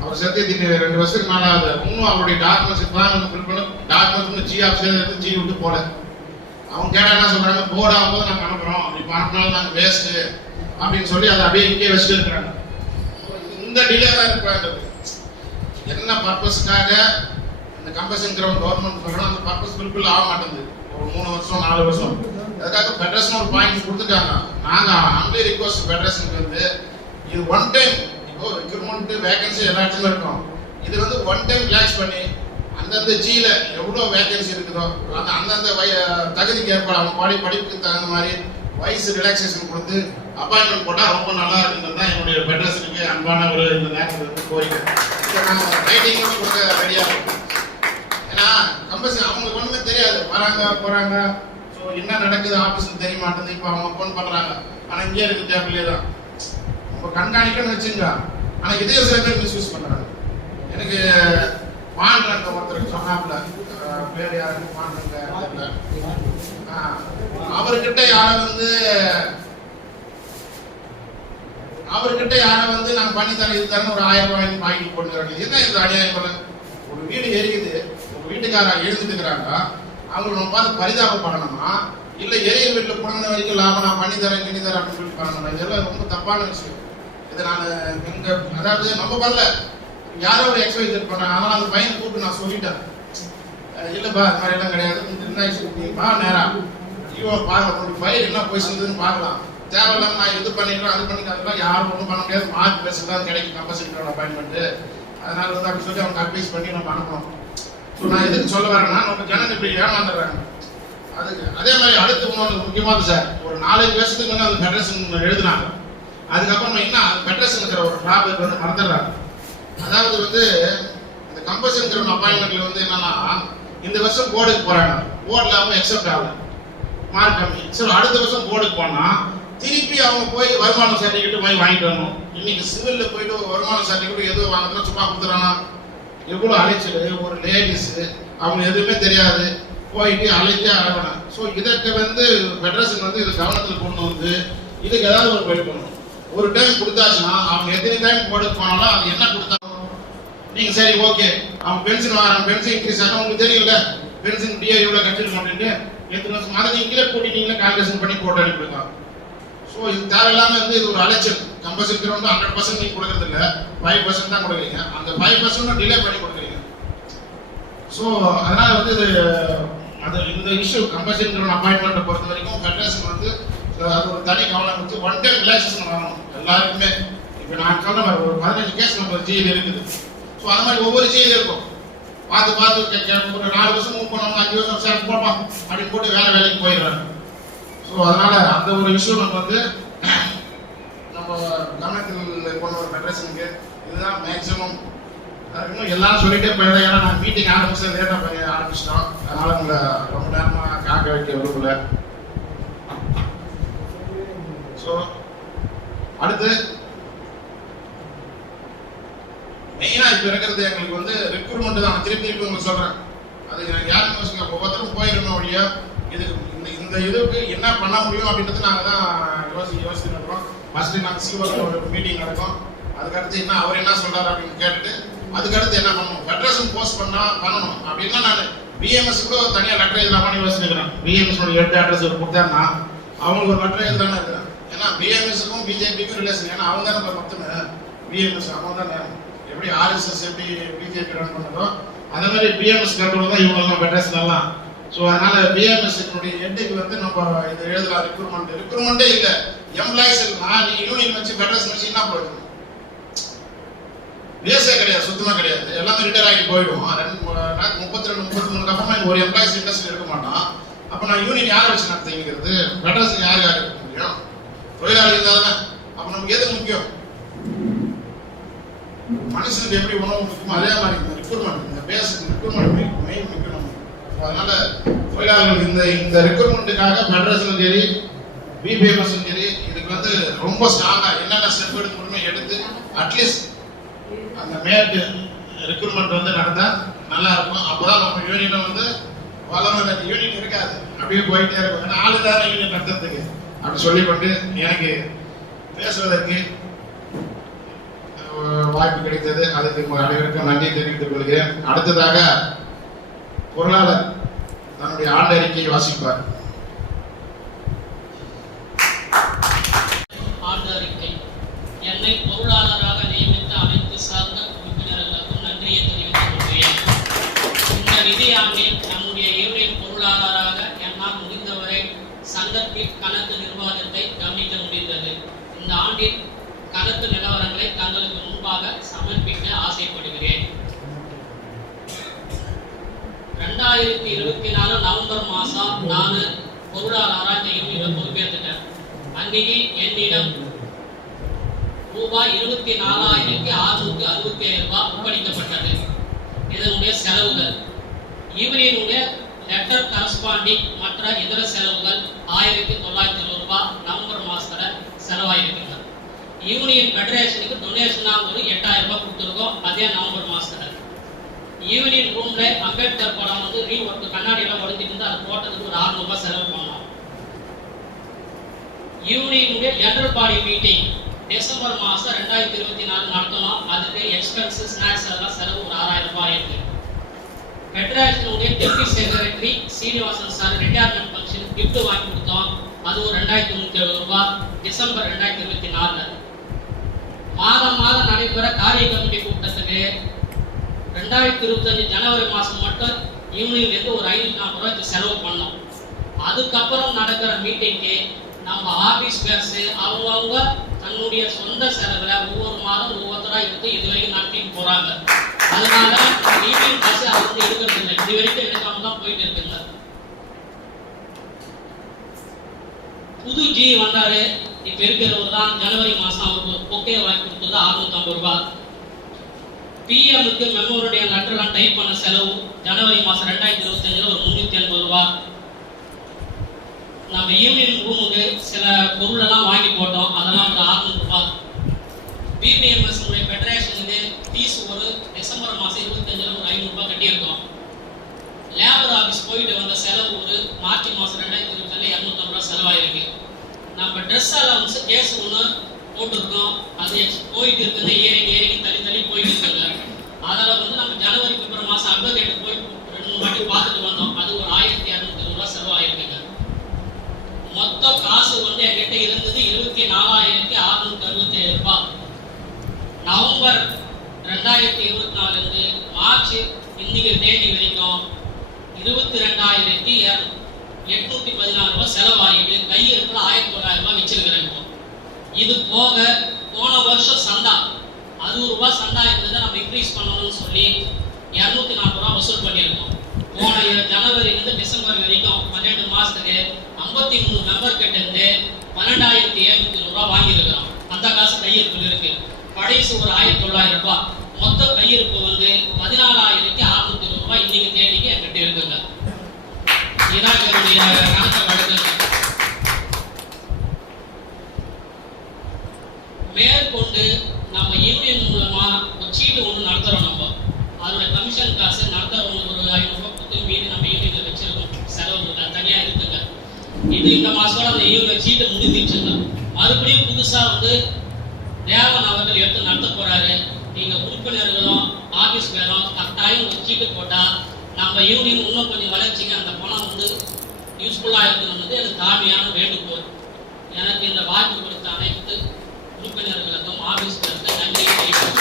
அவர் செத்து 2 வருஷத்துக்கு மேலே ஆகுது. இன்னும் அவருடைய டாக்குமெண்ட்ஸ் தான் வந்து ஃபில் பண்ண டாக்குமெண்ட்ஸ் ஜி ஆஃபீஸர் எடுத்து ஜி விட்டு போல. அவங்க கேட்டால் என்ன சொல்றாங்க, போர்டு ஆகும்போது நாங்கள் அனுப்புறோம், இப்போ அனுப்பினாலும் நாங்கள் வேஸ்ட்டு அப்படின்னு சொல்லி அதை அப்படியே இங்கே வச்சுட்டு இருக்கிறாங்க. இந்த டிலே தான் இருக்கிறாங்க. என்ன பர்பஸ்க்காக இந்த கம்பல்சரி கிரவுண்ட் கவர்மெண்ட் சொல்றோம், அந்த பர்பஸ் ஃபுல்ஃபில் ஆக மாட்டேங்குது. ஒரு 3 வருஷம் 4 வருஷம் அதுக்காக ஃபெடரேஷன் ஒரு பாயிண்ட் கொடுத்துட்டாங்க. நாங்கள் அங்கே ரிக்வஸ்ட் ஃபெடரேஷனுக்கு வந்து இது 1 டைம் இப்போ ரெக்ரூட்மெண்ட் வேகன்சி எல்லா இடத்துலையும் இருக்கும். இது வந்து 1 டைம் ரிலாக்ஸ் பண்ணி அந்தந்த ஜியில் எவ்வளோ வேகன்சி இருக்குதோ அந்த அந்தந்த தகுதிக்கு ஏற்பாடு அவங்க படிப்புக்கு தகுந்த மாதிரி வயசு ரிலாக்ஸேஷன் கொடுத்து அப்பாயின்மெண்ட் போட்டால் ரொம்ப நல்லா இருக்குன்றது தான் என்னுடைய ஃபெடரேஷனுக்கு அன்பான ஒரு இந்த நேரத்தில் கோரிக்கை. இதை நாங்கள் ரைட்டிங்கோட கொடுக்க ரெடியாக இருக்கோம். ஏன்னா கம்பல்சரி அவங்களுக்கு ஒன்றுமே தெரியாது, வராங்க போகிறாங்க. ஸோ என்ன நடக்குது ஆஃபீஸுக்கு தெரிய மாட்டேங்குது. இப்போ அவங்க ஃபோன் பண்ணுறாங்க, ஆனால் இங்கே இருக்குது டேபிளே தான் இப்போ கண்காணிக்கணும்னு வச்சுங்க. ஆனால் இதே சில பேர் மிஸ்யூஸ் பண்ணுறாங்க. எனக்கு பாண்டங்க ஒருத்தருக்கு சொன்னாப்புல, பேர் யாருக்கு பாண்டங்க, அவர்கிட்ட யாரை வந்து நாங்கள் பண்ணி தரேன் இது தரேன் ஒரு 1000 ரூபாய் வாங்கி போட்டுக்கிறாங்க. என்ன இது அநியாயம் பண்ண? ஒரு வீடு எரிக்குது, ஒரு வீட்டுக்காரர் எழுந்துட்டுக்கிறாங்க, அவங்களை நம்ம பார்த்து பரிதாபப்படணுமா இல்லை எரிய வீட்டில் போன வரைக்கும் லாபம் நான் பண்ணி தரேன் கிணி தரேன் அப்படின்னு சொல்லி பண்ணணும்? இதெல்லாம் ரொம்ப தப்பான விஷயம். இதை நான் அதாவது நம்ம பண்ணல, யாரோ ஒரு எக்ஸசைஸ் பண்றாங்க. அதனால அந்த பையனை கூப்பிட்டு நான் சொல்லிட்டேன், இல்லைப்பா அது மாதிரி எல்லாம் கிடையாது, என்ன நேரா இவன் பார்க்க ஃபைல் என்ன போய் சொல்லுதுன்னு பார்க்கலாம். தேவையில்லாம நான் இது பண்ணிக்கிறேன் அது பண்ணிக்கிறேன் அதெல்லாம் யாரும் ஒன்றும் பண்ண முடியாது. மார்க் பேஸ் தான் கிடைக்கும் கம்பல்சரி அப்பாயின்மெண்ட். அதனால வந்து அப்படி சொல்லி அவங்க அட்வைஸ் பண்ணி நம்ம அனுப்பணும். ஸோ நான் எதுக்கு சொல்ல வரேன்னா, நம்ம ஜனங்க இப்படி ஏமாந்துடுறாங்க. அதுக்கு அதே மாதிரி அடுத்து இன்னொன்று முக்கியமானது சார், ஒரு 4-5 வருஷத்துக்கு முன்னாடி அந்த ஃபெடரேஷன் எழுதுனாங்க. அதுக்கப்புறம் என்ன ஃபெடரேஷன் இருக்கிற ஒரு ட்ராபேக் வந்து மறந்துடுறாங்க. அதாவது வந்து இந்த கம்பல்சரி கிரவுண்ட் அப்பாயின்மெண்ட்ல வந்து என்னன்னா, இந்த வருஷம் போர்டுக்கு போறாங்க, போர்டில் அவங்க எக்ஸப்ட் ஆகல, மார்க் கம்மி. சரி அடுத்த வருஷம் போர்டுக்கு போனா திருப்பி அவங்க போய் வருமான சர்டிஃபிகேட் போய் வாங்கிட்டு வரணும். இன்னைக்கு சிவில்ல போயிட்டு ஒரு வருமான சர்டிஃபிகேட் எதுவும் வாங்கினா சும்மா கொடுத்துறானா? எவ்வளோ அலைச்சல். ஒரு லேடிஸ் அவங்க எதுவுமே தெரியாது, போயிட்டு அழைக்க அழகணும். ஸோ இதற்கு வந்து ஃபெடரேஷன் வந்து இது கவனத்தில் கொண்டு வந்து இதுக்கு ஏதாவது ஒரு வழி பண்ணணும். ஒரு டைம் கொடுத்தாச்சுன்னா அவங்க எத்தனை டைம் போர்டுக்கு போனாலும் அது என்ன கொடுத்தாலும் நீங்க சரி ஓகே அவங்க பென்ஷன் வாரம் பென்ஷன் இன்க்ரீஸ் ஆகும் உங்களுக்கு தெரியல, பென்ஷன் டிஆர் இவ்வளோ கட்டிருக்கோம் அப்படின்ட்டு எத்தனை வருஷம் அதை நீங்களே கூட்டி நீங்களே கால்குலேஷன் பண்ணி போட்டு அனுப்பிடுங்க. ஸோ இது தேவையில்லாமல் வந்து இது ஒரு அலைச்சல். கம்பல்சரி கிரவுண்ட் 100% நீங்க கொடுக்கறது இல்லை, 5% தான் கொடுக்குறீங்க. அந்த 5% டிலே பண்ணி கொடுக்குறீங்க. ஸோ அதனால வந்து இது அது இந்த இஷ்யூ கம்பல்சரி அப்பாயின்மெண்ட்டை பொறுத்த வரைக்கும் ஃபெடரேஷன் வந்து அது ஒரு தனி கவனம் கொடுத்து ஒன் டைம் ரிலாக்ஸேஷன் வரணும் எல்லாருக்குமே. இப்போ நான் சொன்ன மாதிரி ஒரு 15 கேஸ் நம்ம ஜியில் இருக்குது. ஸோ அது மாதிரி ஒவ்வொரு ஜியில் இருக்கும். பார்த்து ஒரு 4 வருஷம் மூவ் பண்ணோம், 5 வருஷம் சார் போப்போம் அப்படின்னு போட்டு வேலைக்கு போயிடுறாங்க. ஸோ அதனால அந்த ஒரு இஷ்யூ நம்ம வந்து நம்ம கவனத்தில் கொண்டு வர ஃபெடரேஷனுக்கு இதுதான் மேக்ஸிமம். இன்னும் எல்லாரும் சொல்லிட்டே போயிடுறேன். ஏன்னா நான் மீட்டிங் ஆரம்பிச்சு லேட்டாக போய் ஆரம்பிச்சிட்டோம். அதனால உங்களை ரொம்ப நேரமாக காக்க வைக்க விரும்பல. ஸோ அடுத்து மெயினாக இப்போ இருக்கிறது எங்களுக்கு வந்து ரெக்ரூட்மெண்ட் தான். திருப்பி உங்களுக்கு சொல்கிறேன். அது எனக்கு யாருன்னு யோசிங்க, ஒவ்வொருத்தரும் போயிருந்தோம் ஒழிய இந்த இதுக்கு என்ன பண்ண முடியும் அப்படின்றது நாங்கள் தான் யோசிச்சுட்டு இருக்கிறோம். ஃபர்ஸ்ட் நாங்கள் சிஓக்கு ஒரு மீட்டிங் நடக்கும். அதுக்கடுத்து என்ன அவர் என்ன சொல்றாரு அப்படின்னு கேட்டுட்டு அதுக்கடுத்து என்ன பண்ணணும், ஃபெடரேஷன் போஸ்ட் பண்ணணும் அப்படின்னா நான் பிஎம்எஸ் கூட ஒரு தனியாக லெட்டர் எழுதலாமான்னு யோசிச்சுக்கிறேன். பிஎம்எஸ் ஹெட் அட்ரஸ் ஒரு கொடுத்தாருன்னா அவங்களுக்கு ஒரு லெட்டர் எழுதானே இருக்கிறேன். ஏன்னா பிஎம்எஸ்க்கும் பிஜேபிக்கும் ரிலேஷன். ஏன்னா அவங்க தான் நம்ம மொத்தமே பிஎம்எஸ் அவங்க தான் நேரம். எப்படி ஆர்எஸ்எஸ் எப்படி பிஜேபி ரன் பண்ணதோ அதே மாதிரி பிஎம்எஸ் கண்ட்ரோல் தான் இவங்கெல்லாம் ஃபெடரேஷன் எல்லாம். ஸோ அதனால பிஎம்எஸ் ஹெட்டுக்கு வந்து நம்ம இது எழுதலாம். ரெக்ரூட்மெண்ட்டே இல்லை, எம்ப்ளாயிஸ் நான் யூனியன் வச்சு ஃபெடரேஷன் வச்சு என்ன போயிடும், பேஸே கிடையாது, சுத்தமா கிடையாது. எல்லாமே ரிட்டையர் ஆகி போயிடும். 32-33 அப்புறமா ஒரு எம்ப்ளாயிஸ் இண்டஸ்ட்ரி இருக்க மாட்டான். அப்ப நான் யூனியன் யாரை வச்சு நடத்திங்கிறது, ஃபெடரேஷன் யார் இருக்க முடியும், தொழிலாளி இருந்தா தானே. அப்ப நமக்கு எது முக்கியம், மனுஷனுக்கு எப்படி உணவு முக்கியமோ அதே மாதிரி இந்த ரெக்ரூட்மெண்ட், இந்த பேஸுக்கு ரெக்ரூட்மெண்ட் மெயின் முக்கியம். அதனால தொழிலாளர்கள் இந்த ரெக்ரூட்மெண்ட்டுக்காக ஃபெடரேஷனும் சரி பிபிஎம்எஸும் சரி இதுக்கு வந்து ரொம்ப ஸ்ட்ராங்கா என்னென்ன ஸ்டெப் எடுத்து முடியுமோ எடுத்து அட்லீஸ்ட் அந்த மேட் ரெக்ரூட்மெண்ட் வந்து நடந்தா நல்லா இருக்கும். அப்போதான் நம்ம யூனியனை வந்து வளரும். யூனியன் இருக்காது, அப்படியே போயிட்டே இருக்கும். ஏன்னா ஆளு தான் யூனியன் நடத்துறதுக்கு அப்படி சொல்லிக்கொண்டு எனக்கு பேசுவதற்கு வாய்ப்பு கிடைத்தது. அதுக்கு அனைவருக்கும் நன்றி தெரிவித்துக் கொள்கிறேன். அடுத்ததாக பொருளாளர் தன்னுடைய ஆண்டு அறிக்கையை வாசிப்பார். ஆண்டு அறிக்கை. என்னை பொருளாளராக நியமித்த அனைத்து சார்ந்த உறுப்பினர்களுக்கும் நன்றியை தெரிவித்துக் கொள்கிறேன். இந்த நிதியாண்டில் நம்முடைய யூனியன் பொருளாளராக என்னால் முடிந்தவரை சங்கத்தின் கணக்கு நிர்வாகத்தை கவனிக்க முடிந்தது. இந்த ஆண்டின் கணக்கு நிலவரங்களை தங்களுக்கு முன்பாக சமர்ப்பிக்க ஆசைப்படுகிறேன். 2024 நவம்பர் மாதம் நான் பொருளாளராக யூனியன் பொறுப்பேற்றுட்டேன். அன்றைக்கு என்னிடம் ரூபாய் 24,667 ஒப்படைக்கப்பட்டது. இதனுடைய செலவுகள் யூனியனுடைய லெட்டர் கரஸ்பாண்டிங் மற்ற இதர செலவுகள் 1920 நவம்பர் மாசத்துல செலவாயிருக்குங்க. யூனியன் ஃபெடரேஷனுக்கு டொனேஷனா ஒரு 8000 கொடுத்துருக்கோம். அதே நவம்பர் மாசத்துல யூனியன் ரூம்ல அம்பேத்கர் படம் வந்து ரீஒர்க் கண்ணாடி எல்லாம் உடைஞ்சிட்டு இருந்து அதை போட்டதுக்கு ஒரு 600 செலவு பண்ணோம். யூனியனுடைய ஜெனரல் பாடி மீட்டிங் டிசம்பர் மாசம் 2024 நடத்தணும். அதுக்கு எக்ஸ்பென்ஸ் ஸ்நாக்ஸ் அதெல்லாம் செலவு ஒரு 6000 இருக்கு. ஃபெடரேஷனுடைய deputy secretary Srinivasan sir retirement function gift வாங்கி கொடுத்தோம். அது ஒரு 2370 டிசம்பர் 2024. மாதம் நடைபெற காரிய கமிட்டி கூட்டத்துக்கு 2025 ஜனவரி மாதம் மட்டும் யூனியன்லேருந்து ஒரு 540 செலவு பண்ணோம். அதுக்கப்புறம் நடக்கிற மீட்டிங்க்கு நம்ம ஆபீஸ் பேர்ஸ் அவங்க தன்னுடைய சொந்த செலவில் ஒவ்வொரு மாதம் ஒவ்வொருத்தராக எடுத்து இது வரைக்கும் நடத்திட்டு போறாங்க. அதனால மீட்டிங் காசு அவங்க எடுக்கிறது இல்லை. இது வரைக்கும் எடுக்காம தான் போயிட்டு இருக்குங்க. புது ஜி வந்தாரு. இப்ப இருக்கிறவர் தான் ஜனவரி மாசம் அவருக்கு பொக்கே வாங்கி கொடுத்தது 650. பிஎம்க்கு மெமோரண்டியம் லெட்டர்லாம் டைப் பண்ண செலவு ஜனவரி மாசம் 2025 ஒரு 380. நம்ம யூனியன் ரூமுக்கு சில பொருள் எல்லாம் வாங்கி போட்டோம். அதெல்லாம் ஒரு 600. பிபிஎம்எஸ் ஃபெடரேஷனுக்கு ஃபீஸ் ஒரு டிசம்பர் மாசம் 25 ஒரு 500 கட்டியிருக்கோம். லேபர் ஆஃபீஸ் போயிட்டு வந்த செலவு ஒரு மார்ச் மாசம் 2025 250 செலவாயிருக்கு. நம்ம ட்ரெஸ் அலவன்ஸ் கேஸ் ஒன்று போட்டிருக்கோம். அது போயிட்டு இருக்குது, ஏறி தள்ளி போயிட்டு இருக்குங்க. அதில் வந்து நம்ம ஜனவரி பிப்ரவரி மாதம் அட்வொகேட் போய் 2 வாட்டி பார்த்துட்டு வந்தோம். அது ஒரு 1220 செலவாயிருக்குங்க. மொத்த காசு வந்து என்கிட்ட இருந்தது 24,667. நவம்பர் 2024 மார்ச் இன்னைக்கு தேதி வரைக்கும் 22,816 ரூபாய் செலவாகிட்டு கையிருப்புல 1,900 ரூபாய் வச்சிருக்கிறேன். இது போக போன வருஷம் சந்தா 60 ரூபாய் சந்தா இருந்ததை நம்ம இன்க்ரீஸ் பண்ணணும்னு சொல்லி 240 ரூபாய் வசூல் பண்ணியிருக்கோம். போன ஜனவரியிலிருந்து டிசம்பர் வரைக்கும் 12 மாசத்துக்கு 53 மெம்பர் கிட்ட இருந்து 12,700 ரூபாய் வாங்கியிருக்கிறோம். அந்த காசு கையிருப்பில் இருக்கு. பழைசு ஒரு 1,900 ரூபாய். மொத்த கையிருப்பு வந்து 14,620 ரூபாய் இன்னைக்கு தேதிக்கு என்கிட்ட இருக்குங்க. இதான் என்னுடைய கணக்கு வழக்கு. மேற்கொண்டு நம்ம யூனியன் மூலமா ஒரு சீட்டு ஒன்று நடத்துறோம். நம்ம அதோட கமிஷன் காசு நடத்துறவங்களுக்கு ஒரு 500 ரூபாய் கொடுத்து மீது நம்ம யூனியன்ல வச்சிருக்கோம். செலவு தனியா இருக்குங்க. இது இந்த மாசம் அந்த யூனியன் சீட்டு முடிஞ்சிச்சுங்க. மறுபடியும் புதுசா வந்து தேவன் அவர்கள் எடுத்து நடத்த போறாரு. நீங்க உறுப்பினர்களும் ஆபீஸ் பேரும் கட்டாயம் ஒரு சீட்டு போட்டா நம்ம யூனியன் இன்னும் கொஞ்சம் வளர்ச்சிக்கு அந்த பணம் வந்து யூஸ்ஃபுல்லா இருக்கணும்னு எனக்கு தாழ்மையான வேண்டுகோள். எனக்கு இந்த வாய்ப்பு கொடுத்த அனைத்து உறுப்பினர்களுக்கும் ஆபீஸ் பேருக்கு நன்றி தெரிவித்துக்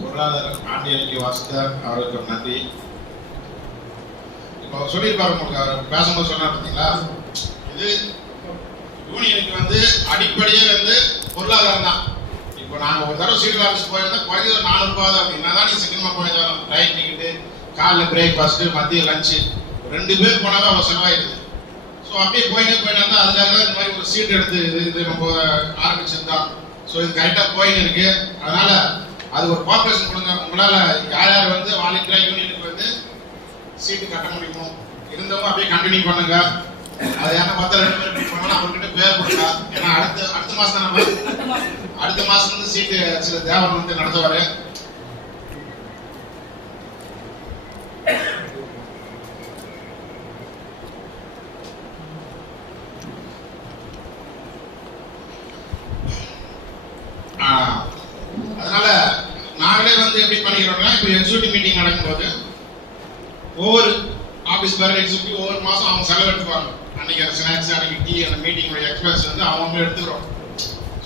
பொருளாதார ஆண்டியலுக்கு வாசித்தார், அவருக்கு நன்றி. இப்போ சொல்லியிருப்பாரு உங்களுக்கு, அவர் பேசும்போது சொன்னார் பார்த்தீங்களா, இது யூனியனுக்கு வந்து அடிப்படையே வந்து பொருளாதாரம் தான். இப்போ நாங்கள் ஒரு தடவை சீரியல் ஆஃபீஸ் போயிருந்தா குறைஞ்சது 400 ரூபாய் தான். அப்படின்னா தான் நீங்கள் சீக்கிரமாக போயிருந்தோம். ட்ரெயின் டிக்கெட்டு, காலைல பிரேக்ஃபாஸ்ட்டு, மதிய லஞ்சு, 2 பேர் போனாவே அவ்வளோ செலவாயிடுது. ஸோ அப்படியே போயினே தான் அதுக்காக தான் இந்த மாதிரி ஒரு சீட் எடுத்து இது நம்ம ஆரம்பிச்சது தான். ஸோ இது கரெக்டாக போயின்னு இருக்கு. அதனால அது ஒரு கோஆப்ரேஷன் கொடுங்க. உங்களால் யார் யார் வந்து வாலண்டியராக யூனியனுக்கு வந்து சீட்டு கட்ட முடியுமோ இருந்தவங்க அப்படியே கண்டினியூ பண்ணுங்க. அது ஏன்னா 2 பேர் மீட் பண்ணாலும் அவர்கிட்ட பேர் கொடுங்க. ஏன்னா அடுத்த மாசம் தான் நம்ம அடுத்த மாசம் வந்து சீட்டு சில தேவன் வந்து நடத்துவாரு. அதனால நாங்களே வந்து எப்படி பண்ணிக்கிறோம்னா, இப்போ எக்ஸிக்யூட்டிவ் மீட்டிங் நடக்கும்போது ஒவ்வொரு ஆபீஸ் பேர் எக்ஸிக்யூட்டிவ் ஒவ்வொரு மாசம் அவங்க செலவு எடுத்துப்பாங்க. அன்னைக்கு அந்த ஸ்நாக்ஸ், அன்னைக்கு டீ, அந்த மீட்டிங்கோட எக்ஸ்பென்ஸ் வந்து அவங்க எடுத்துக்கிறோம்.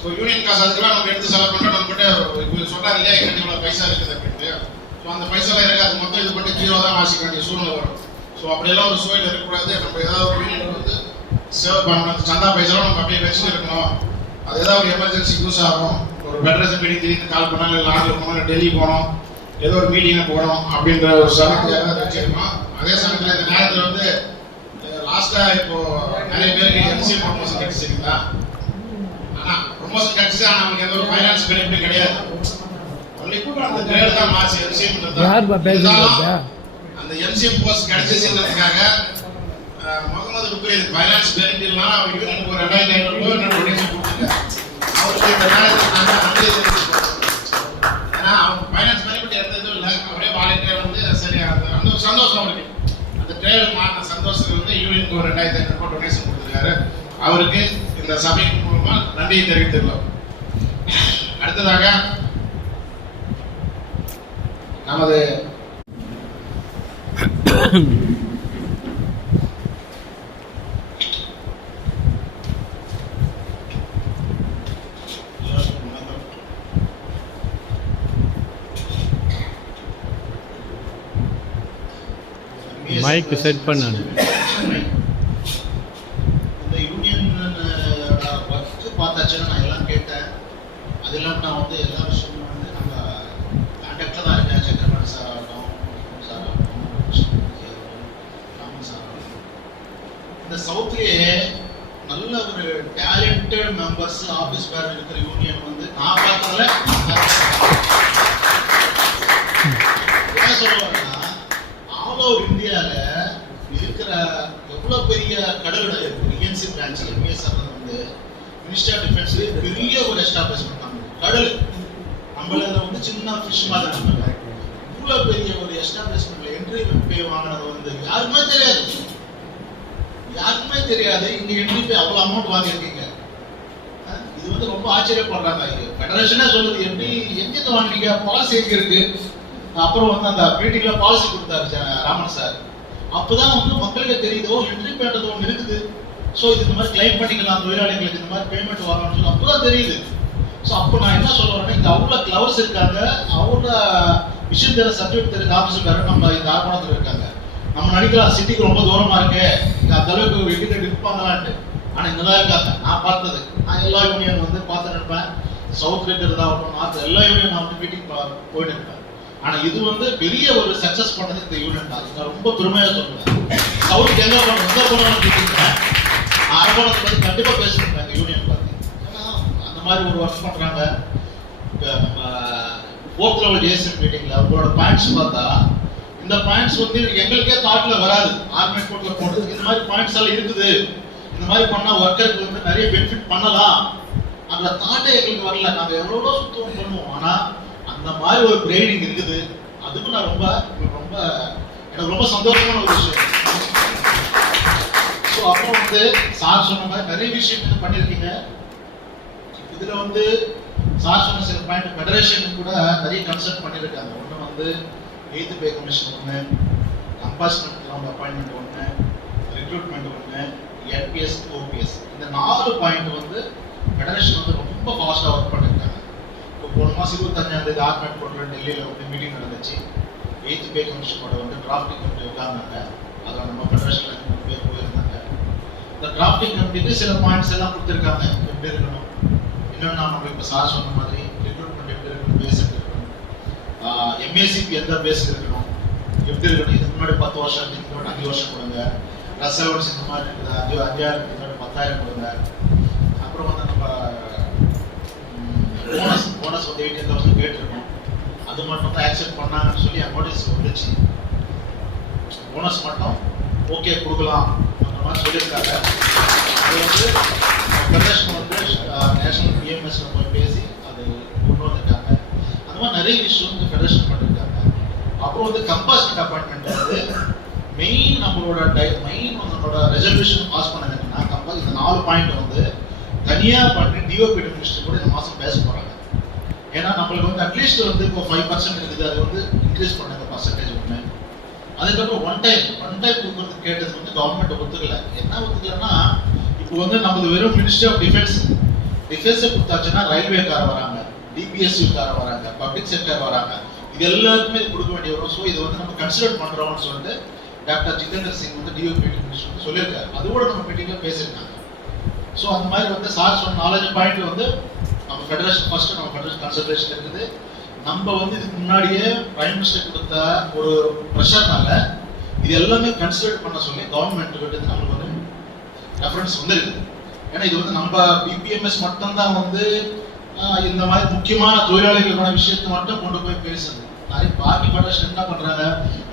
ஸோ யூனியன் காசு அதுக்கெல்லாம் நம்ம எடுத்து செலவு பண்ணுறோம். நம்மகிட்ட இப்போ சொன்னார் இல்லையா எங்கிட்ட இவ்வளோ பைசா இருக்குது அப்படின்ட்டு. ஸோ அந்த பைசாலாம் இருக்காது. மொத்தம் இது பண்ணி 0 தான் வாசிக்க வேண்டிய சூழ்நிலை வரும். ஸோ அப்படியெல்லாம் ஒரு சூழல் இருக்கக்கூடாது. நம்ம ஏதாவது ஒரு யூனியன் வந்து சேவ் பண்ணணும். சந்தா பைசாலும் நம்ம அப்படியே வச்சுட்டு இருக்கணும். அது ஏதாவது ஒரு எமர்ஜென்சி யூஸ் ஆகும். ஒரு ஃபெடரேஷன் மீட்டிங் திடீர்னு கால் பண்ணாலும், இல்லை லாங்கில் போனோம், இல்லை டெல்லி போனோம், ஏதோ ஒரு மீட்டிங்கில் போகணும் அப்படின்ற ஒரு சமயத்தை ஏதாவது வச்சுருக்கோம். அதே சமயத்தில் இந்த நேரத்தில் வந்து லாஸ்ட்டாக இப்போ நிறைய பேருக்கு என்சிஎம் ப்ரொமோஷன் கிடைச்சிருக்குங்களா? ஆனால் ப்ரொமோஷன் கிடைச்சி, ஆனால் அவங்களுக்கு எந்த ஒரு ஃபைனான்ஸ் பெனிஃபிட் கிடையாது. அந்த கிரேட் தான் மார்ச் என்சிஎம். அந்த என்சிஎம் போஸ்ட் கிடைச்சிச்சுன்றதுக்காக முகமது ருக்ரே ஃபைனான்ஸ் பெனிஃபிட்லாம் அவர் யூனியனுக்கு ஒரு 2,500 ரூபாய் டொனேஷன் கொடுத்துருக்காரு. அவருக்கு இந்த நேரத்தில் நாங்கள் நன்றி தெரிவிச்சுக்கிறோம். ஏன்னா அவங்க ஃபைனான்ஸ் பெனிஃபிட் எந்த இதுவும் இல்லை. அவரே வாலண்டியர் வந்து சரியா அந்த ஒரு சந்தோஷம் அவருக்கு. அந்த ட்ரேடு மாறின சந்தோஷத்துக்கு வந்து யூனியனுக்கு ஒரு 2,500 ரூபாய் டொனேஷன் கொடுத்துருக்காரு. அவருக்கு இந்த சபைக்கு மூலமா நன்றியை தெரிவித்துள்ளோம். அடுத்ததாக நமது மைக் செட் பண்ணானு. இந்த யூனியன் ஒர்க்கு பார்த்தாச்சுன்னா நான் எல்லாம் கேட்டேன். அது இல்லாமல் நான் வந்து எல்லா விஷயமும் வந்து நம்ம கான்டாக்டில் தான் இருக்கேன். சக்கரபாணி சார் ஆகட்டும், சார் ஆகட்டும், ராமன் சார் ஆகட்டும். இந்த சவுத்லேயே நல்ல ஒரு டேலண்டட் மெம்பர்ஸ் ஆஃபீஸ் பேர் இருக்கிற யூனியன் வந்து நான் பார்த்ததில் என்ன சொல்லுவாங்கன்னா, ஆல் ஓவர் இந்தியாவில் இருக்கிற எவ்வளோ பெரிய கடல்கள் இருக்குது. இஎன்சி பிரான்ச்சில் பிஎஸ்ஆர் வந்து மினிஸ்ட்ரி ஆஃப் டிஃபென்ஸ் பெரிய ஒரு எஸ்டாப்ளிஷ்மெண்ட். நம்ம கடல் நம்மள வந்து சின்ன ஃபிஷ் மாதிரி நம்ம இவ்வளோ பெரிய ஒரு எஸ்டாப்ளிஷ்மெண்ட்ல என்ட்ரி பே வாங்கினது வந்து யாருக்குமே தெரியாது. இங்க என்ட்ரி பே அவ்வளோ அமௌண்ட் வாங்கியிருக்கீங்க. இது வந்து ரொம்ப ஆச்சரியப்படுறாங்க. ஃபெடரேஷனே சொல்லுது, எப்படி எங்க வாங்கினீங்க, பாலிசி எங்க இருக்கு. அப்புறம் வந்து அந்த மீட்டிங்ல பாலிசி கொடுத்தாரு ராமன் சார். அப்பதான் வந்து மக்களுக்கு தெரியுதோ என்ட்ரி பேன்றது ஒன்று இருக்குது. ஸோ இது இந்த மாதிரி கிளைம் பண்ணிக்கலாம், தொழிலாளிகளுக்கு இந்த மாதிரி பேமெண்ட் வரணும்னு சொல்லி அப்பதான் தெரியுது. ஸோ அப்போ நான் என்ன சொல்ல வரேன்னா, இங்கே அவ்வளோ கிளவர்ஸ் இருக்காங்க, அவ்வளோ விஷயம் தெரிய சப்ஜெக்ட் தெரிஞ்ச ஆஃபீஸர் நம்ம இந்த ஆர்ப்பாட்டத்தில் இருக்காங்க. நம்ம நினைக்கலாம் சிட்டிக்கு ரொம்ப தூரமா இருக்கு, இங்க அந்த அளவுக்கு வெட்டிட்டு இருப்பாங்களான்ட்டு. ஆனா இங்கதான் இருக்காங்க. நான் பார்த்தது, நான் எல்லா யூனியன் வந்து பார்த்துட்டு இருப்பேன். சவுத் இருக்கிறதாகட்டும், நார்த் எல்லா யூனியன் நான் வந்து மீட்டிங் போயிட்டு இருப்பேன். ஆனா இது வந்து பெரிய ஒரு சக்சஸ் பண்ணது இந்த யூனியன் தான். நான் ரொம்ப பெருமையா சொல்லுவேன். சவுத் எங்க போனாலும் கேட்டிருக்கேன். அரபாணத்தை பத்தி கண்டிப்பா பேசிருப்பேன் இந்த யூனியன் பத்தி. ஏன்னா அந்த மாதிரி ஒரு ஒர்க் பண்றாங்க. ஃபோர்த் லெவல் ஏசியன் மீட்டிங்ல அவங்களோட பாயிண்ட்ஸ் பார்த்தா, இந்த பாயிண்ட்ஸ் வந்து எங்களுக்கே தாட்ல வராது. ஆர்கனைஸ் கோட்ல போடுறதுக்கு இந்த மாதிரி பாயிண்ட்ஸ் எல்லாம் இருக்குது, இந்த மாதிரி பண்ணா ஒர்க்கருக்கு வந்து நிறைய பெனிஃபிட் பண்ணலாம் அந்த தாட்டே எங்களுக்கு வரல. நாங்க எவ்வளவோ சுத்தம் பண்ணுவோம், ஆனா அந்த மாதிரி ஒரு பிரெயினிங் இருக்குது. அதுக்கு நான் எனக்கு ரொம்ப சந்தோஷமான ஒரு விஷயம். ஸோ அப்புறம் வந்து சார் சொன்ன மாதிரி நிறைய விஷயம் பண்ணியிருக்கீங்க. இதுல வந்து சார் சொன்ன சில பாயிண்ட் ஃபெடரேஷன் கூட நிறைய கன்சல்ட் பண்ணியிருக்காங்க. ஒன்று வந்து 8th பே கமிஷன் ஒன்று, கம்பாஸ்மெண்ட் ரவுண்ட் அப்பாயின்மெண்ட் ஒன்று, ரெக்ரூட்மெண்ட் ஒன்று, என்பிஎஸ் ஓபிஎஸ். இந்த 4 பாயிண்ட் வந்து ஃபெடரேஷன் வந்து ரொம்ப ஃபாஸ்ட்டாக ஒர்க் பண்ணியிருக்காங்க. இப்போ போன மாதம் 25ஆம் ஆர்கனைஸ் பண்ணுற டெல்லியில் வந்து மீட்டிங் நடந்துச்சு. 8th பே கமிஷனோட வந்து டிராஃப்டிங் கமிட்டி உட்கார்ந்தாங்க. அதில் நம்ம ஃபெடரேஷனில் 3 பேர் போயிருந்தாங்க. இந்த டிராஃப்டிங் கமிட்டிக்கு சில பாயிண்ட்ஸ் எல்லாம் கொடுத்துருக்காங்க, எப்படி இருக்கணும், இன்னொன்று நம்ம இப்போ சார் சொன்ன மாதிரி ரெக்ரூட்மெண்ட் எப்படி இருக்கணும், பேஸ் எப்படி இருக்கணும், எம்ஏசிபி எந்த பேஸ் இருக்கணும், எப்படி இருக்கணும். இதுக்கு முன்னாடி 10 வருஷம், இதுக்கு முன்னாடி 5 வருஷம் கொடுங்க. ரெசர்வன்ஸ் இந்த மாதிரி இருக்குது, 5,000 முன்னாடி 10,000 கொடுங்க. அப்புறம் வந்து நம்ம போனஸ் வந்து 18,000 கேட்டிருக்கோம். அது மட்டும் தான் ஆக்செப்ட் பண்ணாங்கன்னு சொல்லி நோட்டீஸ் வந்துச்சு. போனஸ் மட்டும் ஓகே கொடுக்கலாம் அந்த மாதிரி சொல்லியிருக்காங்க. அது வந்து ஃபெடரேஷன் வந்து நேஷனல் பிஎம்எஸ்ல போய் பேசி அது கொண்டு வந்திருக்காங்க. அந்த மாதிரி நிறைய விஷயம் வந்து ஃபெடரேஷன் பண்ணியிருக்காங்க. அப்புறம் வந்து கம்பாஸ்மெண்ட் அப்பாயின்மெண்ட் வந்து மெயின் நம்மளோட ரெசல்யூஷன் பாஸ் பண்ணதுன்னா இந்த 4 பாயிண்ட் வந்து தனியா பண்ணி டிஓபி மினிஸ்டர் கூட இந்த மாசம் பேச போறாங்க. ஏன்னா நம்மளுக்கு வந்து அட்லீஸ்ட் வந்து இப்போ 5% இருக்குது, அது வந்து இன்க்ரீஸ் பண்ணாங்க பர்சன்டேஜ் ஒன்று. அதுக்கப்புறம் ஒன் டைம் கொடுக்கறது கேட்டது வந்து கவர்மெண்ட் ஒத்துக்கல. என்ன ஒத்துக்கலன்னா, இப்போ வந்து நமக்கு வெறும் மினிஸ்ட்ரி ஆஃப் டிஃபென்ஸை கொடுத்தாச்சுன்னா ரயில்வேக்கார வராங்க, டிபிஎஸ்சிக்கார வராங்க, பப்ளிக் செக்டர் வராங்க, இது எல்லாருக்குமே இது கொடுக்க வேண்டிய வரும். ஸோ இது வந்து நம்ம கன்சிடர் பண்றோம்னு சொல்லிட்டு டாக்டர் ஜிதேந்தர் சிங் வந்து டிஓபி மினிஸ்டர் சொல்லியிருக்காரு. அது கூட நம்ம மீட்டிங்ல பேசியிருக்காங்க. ஸோ அந்த மாதிரி வந்து சார் சொன்ன 4 பாயிண்ட் வந்து நம்ம ஃபெடரேஷன் ஃபர்ஸ்ட் நம்ம ஃபெடரேஷன் கன்சல்டேஷன் இருக்குது. நம்ம வந்து இதுக்கு முன்னாடியே பிரைம் மினிஸ்டர் கொடுத்த ஒரு ப்ரெஷர்னால இது எல்லாமே கன்சிடர் பண்ண சொல்லி கவர்மெண்ட் கிட்ட நம்மளுக்கு வந்து ரெஃபரன்ஸ் வந்துருக்கு. ஏன்னா இது வந்து நம்ம பிபிஎம்எஸ் மட்டும்தான் வந்து இந்த மாதிரி முக்கியமான தொழிலாளிகளுக்கான விஷயத்தை மட்டும் கொண்டு போய் பேசுது. நிறைய பாக்கி ஃபெடரேஷன் என்ன பண்றாங்க,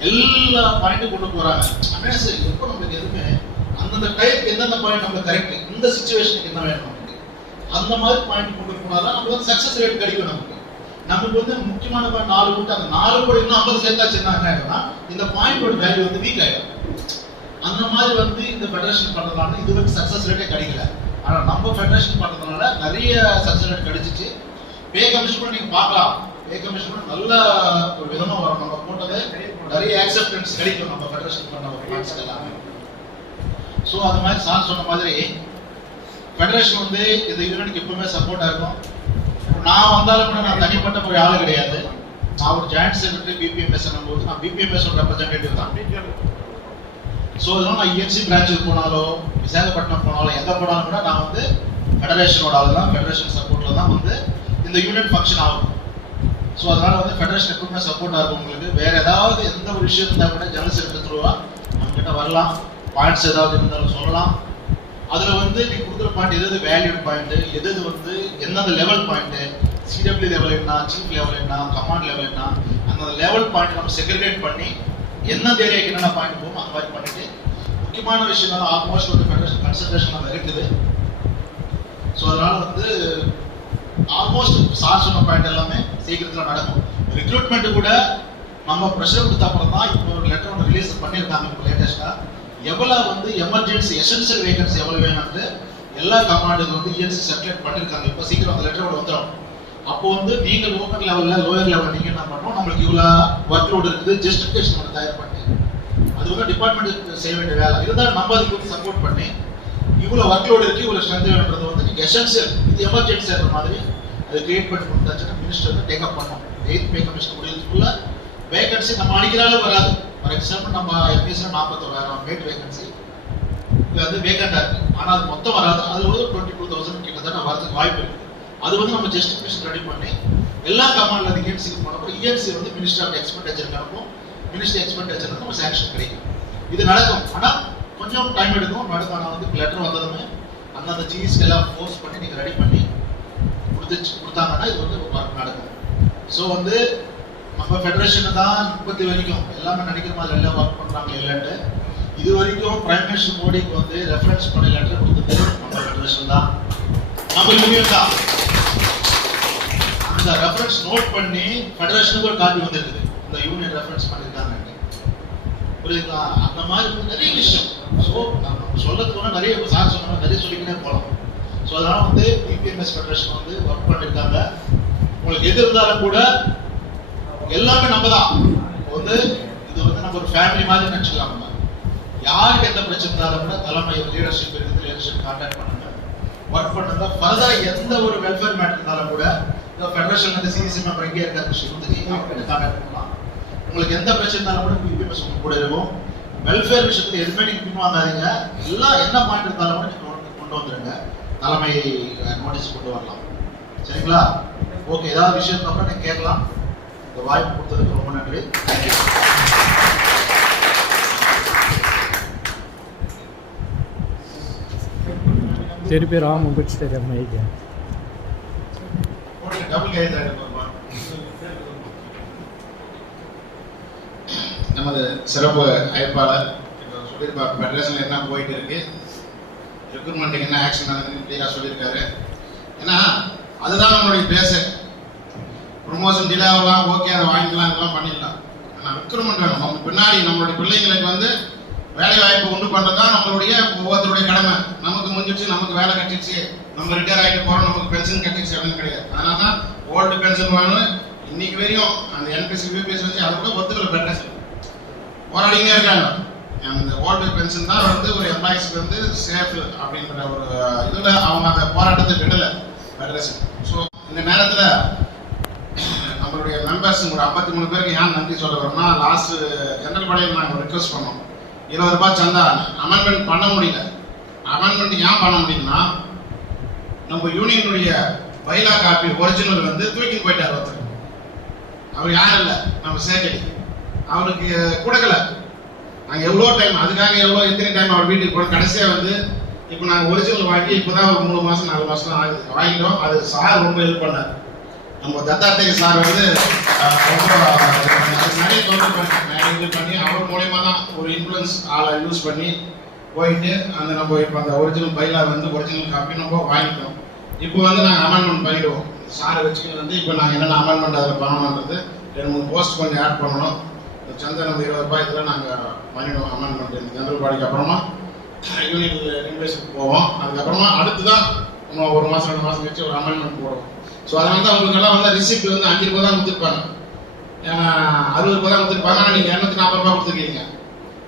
எல்லா பாயிண்ட்டும் கொண்டு போறாங்க. ஆனால் சரி, எப்போ நம்மளுக்கு எதுவுமே அந்தந்த டைப் எந்தெந்த பாயிண்ட் நம்மளுக்கு கரெக்ட், இந்த சிச்சுவேஷனுக்கு என்ன வேணும் நமக்கு, அந்த மாதிரி பாயிண்ட் கொண்டு போனாதான் நமக்கு வந்து சக்சஸ் ரேட் கிடைக்கும். நமக்கு வந்து முக்கியமான பாயிண்ட் 4 கூட்டு, அந்த 4 கூட இன்னும் 50 சேர்த்தாச்சுன்னா என்ன ஆகிடும்னா இந்த பாயிண்டோட வேல்யூ வந்து வீக் ஆகிடும். அந்த மாதிரி வந்து இந்த ஃபெடரேஷன் பண்றதுனால இது வந்து சக்சஸ் ரேட்டே கிடைக்கல. ஆனா நம்ம ஃபெடரேஷன் பண்றதுனால நிறைய சக்சஸ் ரேட் கிடைச்சிச்சு. பே கமிஷன் கூட நீங்க பார்க்கலாம், பே கமிஷன் கூட நல்ல ஒரு விதமா வரும். நம்ம போட்டது நிறைய ஆக்செப்டன்ஸ் கிடைக்கும் நம்ம ஃபெடரேஷன் பண்ண ஒரு பாயிண்ட்ஸ் எல்லாமே. ஸோ அது மாதிரி சார் சொன்ன மாதிரி ஃபெடரேஷன் வந்து இந்த யூனிட்டுக்கு எப்பவுமே சப்போர்ட்டா இருக்கும். நான் வந்தாலும் கூட நான் தனிப்பட்ட ஒரு ஆளு கிடையாது. நான் ஒரு ஜாயிண்ட் செக்ரட்டரி பிபிஎம்எஸ் போது நான் பிபிஎம்எஸ் ரெப்ரசன்டேட்டிவ் தான். ஸோ அதனால நான் இஎன்சி பிரான்ச்சுக்கு போனாலோ விசாகப்பட்டினம் போனாலோ எங்க போனாலும் கூட நான் வந்து ஃபெடரேஷனோட ஆள் தான், ஃபெடரேஷன் சப்போர்ட்ல தான் வந்து இந்த யூனிட் ஃபங்க்ஷன் ஆகும். ஸோ அதனால வந்து ஃபெடரேஷன் எப்பவுமே சப்போர்ட்டா இருக்கும். உங்களுக்கு வேற ஏதாவது எந்த ஒரு விஷயம் இருந்தால் கூட ஜெனரல் செக்ரட்டரி த்ரூவா நம்ம கிட்ட வரலாம், பாயிண்ட்ஸ் ஏதாவது இருந்தாலும் சொல்லலாம். அதுல வந்து நீ கொடுக்குற பாயிண்ட் எது வேல்யூட் பாயிண்ட், எது வந்து எந்தெந்த லெவல் பாயிண்ட், சிடபிள்யூ லெவல் என்ன, சீஃப் லெவல் என்ன, கமாண்ட் லெவல் என்ன, அந்த லெவல் பாயிண்ட் நம்ம செக்ரிகேட் பண்ணி எந்தெந்த ஏரியாக்கு என்னென்ன பாயிண்ட் போகும் அந்த மாதிரி பண்ணிட்டு முக்கியமான விஷயம் ஆல்மோஸ்ட் வந்து ஃபெடரேஷன் கன்சல்டேஷன் நம்ம இருக்குது. ஸோ அதனால வந்து ஆல்மோஸ்ட் சார் சொன்ன பாயிண்ட் எல்லாமே சீக்கிரத்தில் நடக்கும். ரெக்ரூட்மெண்ட் கூட நம்ம ப்ரெஷர் கொடுத்த அப்புறம் தான் இப்போ ஒரு லெட்டர் ஒன்று ரிலீஸ் பண்ணியிருக்காங்க. இப்போ லேட்டஸ்டா எவ்வளவு வந்து எமர்ஜென்சி எசென்சியல் வேகன்சி எவ்வளவு வேணும்னு எல்லா கமாண்டுக்கு வந்து இஎன்சி சர்க்குலேட் பண்ணிருக்காங்க. இப்போ சீக்கிரம் அந்த லெட்டரோட வந்துடும். அப்போ வந்து நீங்க லோக்கல் லெவல்ல லோயர் லெவல் நீங்க என்ன பண்ணணும், நம்மளுக்கு இவ்வளவு ஒர்க் லோட் இருக்குது ஜஸ்டிஃபிகேஷன் பண்ண தயார் பண்ணி அது வந்து டிபார்ட்மெண்ட் செய்ய வேண்டிய வேலை. இருந்தாலும் நம்ம அதுக்கு சப்போர்ட் பண்ணி இவ்வளவு ஒர்க் லோட் இருக்கு, இவ்வளவு ஸ்ட்ரென்த் வேணுன்றது வந்து நீங்க எசென்சியல், இது எமர்ஜென்சி மாதிரி அதை கிரியேட் பண்ணி கொடுத்தாச்சுன்னா மினிஸ்டர் வந்து டேக்அப் பண்ணணும். 8th பே கமிஷன் முடியறதுக்குள்ள வேகன்சி நம்ம அடிக்கிறாலும் வராது. ஃபார் எக்ஸாம்பிள் நம்ம எம்பிஎஸ்ல 41,000 மேட் வேகன்சி இது வந்து வேகண்டா இருக்கு, ஆனால் அது மொத்தம் வராது. அது வந்து 22,000 கிட்டத்தட்ட வரதுக்கு வாய்ப்பு இருக்கு. அது வந்து நம்ம ஜஸ்டிஃபிகேஷன் ரெடி பண்ணி எல்லா கமாண்ட்ல இருந்து இஎன்சிக்கு போனப்போ இஎன்சி வந்து மினிஸ்டர் ஆஃப் எக்ஸ்பெண்டிச்சர் இருக்கும், மினிஸ்டர் எக்ஸ்பெண்டிச்சர் நம்ம சாங்ஷன் கிடைக்கும். இது நடக்கும், ஆனால் கொஞ்சம் டைம் எடுக்கும். நடுக்கான வந்து லெட்டர் வந்ததுமே அந்தந்த ஜிஎஸ்டி எல்லாம் ஃபோர்ஸ் பண்ணி நீங்கள் ரெடி பண்ணி கொடுத்தாங்கன்னா இது வந்து ஒர்க் நடக்கும். ஸோ வந்து நம்ம ஃபெடரேஷன் தான் இப்போது வரைக்கும் எல்லாமே நினைக்கிற மாதிரி எல்லாம் ஒர்க் பண்ணுறாங்க இல்லைன்ட்டு. இது வரைக்கும் பிரைம் மினிஸ்டர் மோடிக்கு வந்து ரெஃபரன்ஸ் பண்ணி லெட்டர் கொடுத்தது நம்ம ஃபெடரேஷன் தான், நம்ம யூனியன் தான். அந்த ரெஃபரன்ஸ் நோட் பண்ணி ஃபெடரேஷனுக்கு ஒரு காப்பி வந்திருக்குது, இந்த யூனியன் ரெஃபரன்ஸ் பண்ணியிருக்காங்க. புரியுதுங்களா? அந்த மாதிரி நிறைய விஷயம். ஸோ நம்ம சொல்றதுக்கு நிறைய சார் சொன்ன நிறைய சொல்லிக்கிட்டே போகலாம். ஸோ அதனால வந்து பிபிஎம்எஸ் ஃபெடரேஷன் வந்து ஒர்க் பண்ணியிருக்காங்க. உங்களுக்கு எது இருந்தாலும் கூட எல்லாமே நம்ம தான் வந்து இது வந்து நம்ம ஒரு ஃபேமிலி மாதிரி நினச்சிக்கலாம். நம்ம யாருக்கு எந்த பிரச்சனை இருந்தாலும் கூட தலைமை லீடர்ஷிப் இருக்குது, லீடர்ஷிப் கான்டாக்ட் பண்ணுங்க, ஒர்க் பண்ணுங்க. ஃபர்தரா எந்த ஒரு வெல்ஃபேர் மேட்டர் இருந்தாலும் கூட இந்த ஃபெடரேஷன் வந்து சிஎஸ்சி மெம்பர் எங்கே இருக்காரு ஸ்ருதி அவங்க கான்டாக்ட் பண்ணலாம். உங்களுக்கு எந்த பிரச்சனை இருந்தாலும் கூட பிபிஎம்எஸ் உங்களுக்கு கூட இருக்கும். வெல்ஃபேர் விஷயத்துல எதுவுமே நீங்க பின்வாங்காதீங்க. எல்லாம் என்ன பாயிண்ட் இருந்தாலும் கூட நீங்க கொண்டு வந்துருங்க, தலைமை நோட்டீஸ் கொண்டு வரலாம். சரிங்களா? ஓகே, ஏதாவது விஷயம் அப்புறம் நீங்க கேட்கலாம். இந்த வாய்ப்பு கொடுத்ததுக்கு ரொம்ப நன்றி. தேங்க்யூ. तेरे पे राम कुछ तेरे में ही क्या டபுள் கைது நமது சிறப்பு அழைப்பாளர் சொல்லியிருப்பார் ஃபெடரேஷன்ல என்ன போயிட்டு இருக்கு, ரெக்ரூட்மெண்ட்டுக்கு என்ன ஆக்ஷன் நடக்குதுன்னு கிளியராக சொல்லியிருக்காரு. ஏன்னா அதுதான் நம்மளுடைய பேச. ப்ரொமோஷன் டிலே ஆகலாம், ஓகே அதை வாங்கிக்கலாம், இதெல்லாம் பண்ணிடலாம். ஆனால் ரெக்ரூட்மெண்ட் வேணும். நம்ம பின்னாடி நம்மளுடைய பிள்ளைங்களுக்கு வந்து வேலை வாய்ப்பு உண்டு பண்ணுறது தான் நம்மளுடைய ஒவ்வொருத்தருடைய கடமை. நமக்கு முடிஞ்சிச்சு, நமக்கு வேலை கட்டிடுச்சு, நம்ம ரிட்டையர் ஆகிட்டு போகிறோம், நமக்கு பென்ஷன் கட்டிடுச்சு அப்படின்னு கிடையாது. அதனால தான் ஓல்டு பென்ஷன் வேணும். இன்னைக்கு வரையும் அந்த என்பிசி யூபிஎஸ் வச்சு அதை கூட ஒத்துக்கல ஃபெடரேஷன் போராடினே இருக்காங்க. அந்த ஓல்டு பென்ஷன் தான் வந்து ஒரு எம்ப்ளாயிஸ்க்கு வந்து சேஃப் அப்படின்ற ஒரு இதில் அவங்க அந்த போராட்டத்தை விடலை ஃபெடரேஷன். ஸோ இந்த நேரத்தில் நம்மளுடைய மெம்பர்ஸ் கூட 53 பேருக்கு ஏன் நன்றி சொல்ல வரோம்னா, லாஸ்ட் ஜெனரல் பாடியில் நாங்கள் ரிக்வஸ்ட் பண்ணோம், 20 ரூபாய் சந்தா அமெண்ட்மெண்ட் பண்ண முடியல. அமெண்ட்மெண்ட் ஏன் பண்ண முடியும்னா, நம்ம யூனியனுடைய பைலா காப்பி ஒரிஜினல் வந்து தூக்கிட்டு போயிட்டார் ஒருத்தர். அவர் யாரும் இல்லை, நம்ம சேகரி அவருக்கு கொடுக்கல. நாங்கள் எவ்வளோ டைம் அதுக்காக எத்தனை டைம் அவர் வீட்டுக்கு போய் கடைசியாக வந்து இப்போ நாங்கள் ஒரிஜினல் வாங்கி இப்போதான் ஒரு 3 மாதம் 4 மாதம் ஆகுது வாங்கிட்டோம். அது சார் ரொம்ப ஹெல்ப் பண்ணார். நம்ம தத்தாத்தேக சார் வந்து நிறைய தொழில் பண்ணி அவர் மூலயமா தான் ஒரு இன்ஃப்ளூயன்ஸ் ஆளை யூஸ் பண்ணி போயிட்டு அந்த நம்ம இப்போ அந்த ஒரிஜினல் பைலா வந்து ஒரிஜினல் காப்பி நம்ம வாங்கிட்டோம். இப்போ வந்து நாங்கள் அமெண்ட்மெண்ட் பண்ணிடுவோம். சாரை வச்சுக்கிட்டு வந்து இப்போ நாங்கள் என்னென்ன அமெண்ட்மெண்ட் அதில் பண்ணணுன்றது 2-3 போஸ்ட் கொஞ்சம் ஆட் பண்ணணும். சந்தை நம்ம 20 ரூபாய் இதில் நாங்கள் பண்ணிடுவோம் அமெண்ட்மெண்ட். ஜெனரல் பாடிக்கு அப்புறமா யூனியன் ரிம்ப்ளேஸ்மெண்ட் போவோம். அதுக்கப்புறமா அடுத்து தான் நம்ம 1 மாதம் 2 மாதம் கழிச்சு ஒரு அமெண்ட்மெண்ட் போடுவோம். ஸோ அதனால தான் அவங்களுக்கெல்லாம் வந்து ரிசிப்ட் வந்து 5 ரூபாய் தான் கொடுத்துருப்பாங்க, 60 ரூபாய் தான் கொடுத்துருப்பாங்க. ஆனால் நீங்கள் 240 ரூபாய் கொடுத்துருக்கீங்க.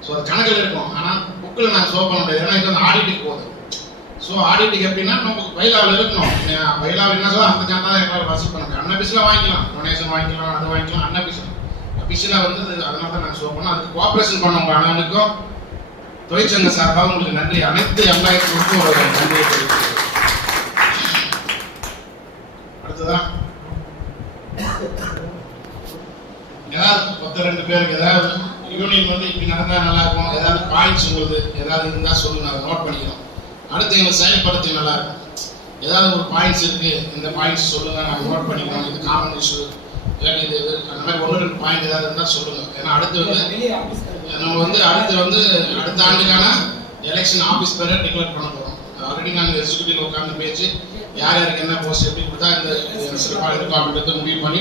ஸோ அது கணக்கில் இருக்கும். ஆனால் புக்கில் நாங்கள் ஷோ பண்ண முடியாது, ஏன்னா இது வந்து ஆடிட்டுக்கு போகுது. ஸோ ஆடிட்டுக்கு எப்படின்னா நம்ம பைலாவில் இருக்கணும். பைலாவில் என்ன சொல்ல அந்த சாந்தா தான் எங்களால் வசூல் பண்ண முடியும். அன்னபிஸில் வாங்கிக்கலாம், டொனேஷன் வாங்கிக்கலாம், அதை வாங்கிக்கலாம். அன்னபிஸில் வந்து அதனால தான் நாங்கள் ஷோ பண்ணோம். அதுக்கு கோஆப்ரேஷன் பண்ணவங்க அண்ணனுக்கும் தொழிற்சங்க சார்பாக உங்களுக்கு நன்றி. அனைத்து எம்ப்ளாயிஸ்க்கும் ஒரு நன்றியை தெரிவிக்கிறேன். அடுத்ததான் ஏதாவது 10-2 பேருக்கு ஏதாவது யூனியன் வந்து இப்படி நடந்தா நல்லா இருக்கும், ஏதாவது பாயிண்ட்ஸ் உங்களுக்கு ஏதாவது இருந்தால் சொல்லுங்க, அதை நோட் பண்ணிக்கிறோம். அடுத்து எங்களை செயல்படுத்தி நல்லா இருக்கும். ஏதாவது ஒரு பாயிண்ட்ஸ் இருக்கு, இந்த பாயிண்ட்ஸ் சொல்லுங்க, நாங்கள் நோட் பண்ணிக்கிறோம். இது காமன் இஷ்யூ இல்லாட்டி இது அந்த மாதிரி 1-2 பாயிண்ட் ஏதாவது இருந்தால் சொல்லுங்க. ஏன்னா அடுத்து வந்து நம்ம வந்து அடுத்த ஆண்டுக்கான எலெக்ஷன் ஆஃபீஸ் பேரை டிக்ளேர் பண்ண போகிறோம். ஆல்ரெடி நாங்கள் எக்ஸிக்யூட்டிவ் உட்காந்து பேச்சு யார் யாருக்கு என்ன போஸ்ட் எப்படி கொடுத்தா இந்த சிறப்பாக இருக்கும் அப்படின்றத முடிவு பண்ணி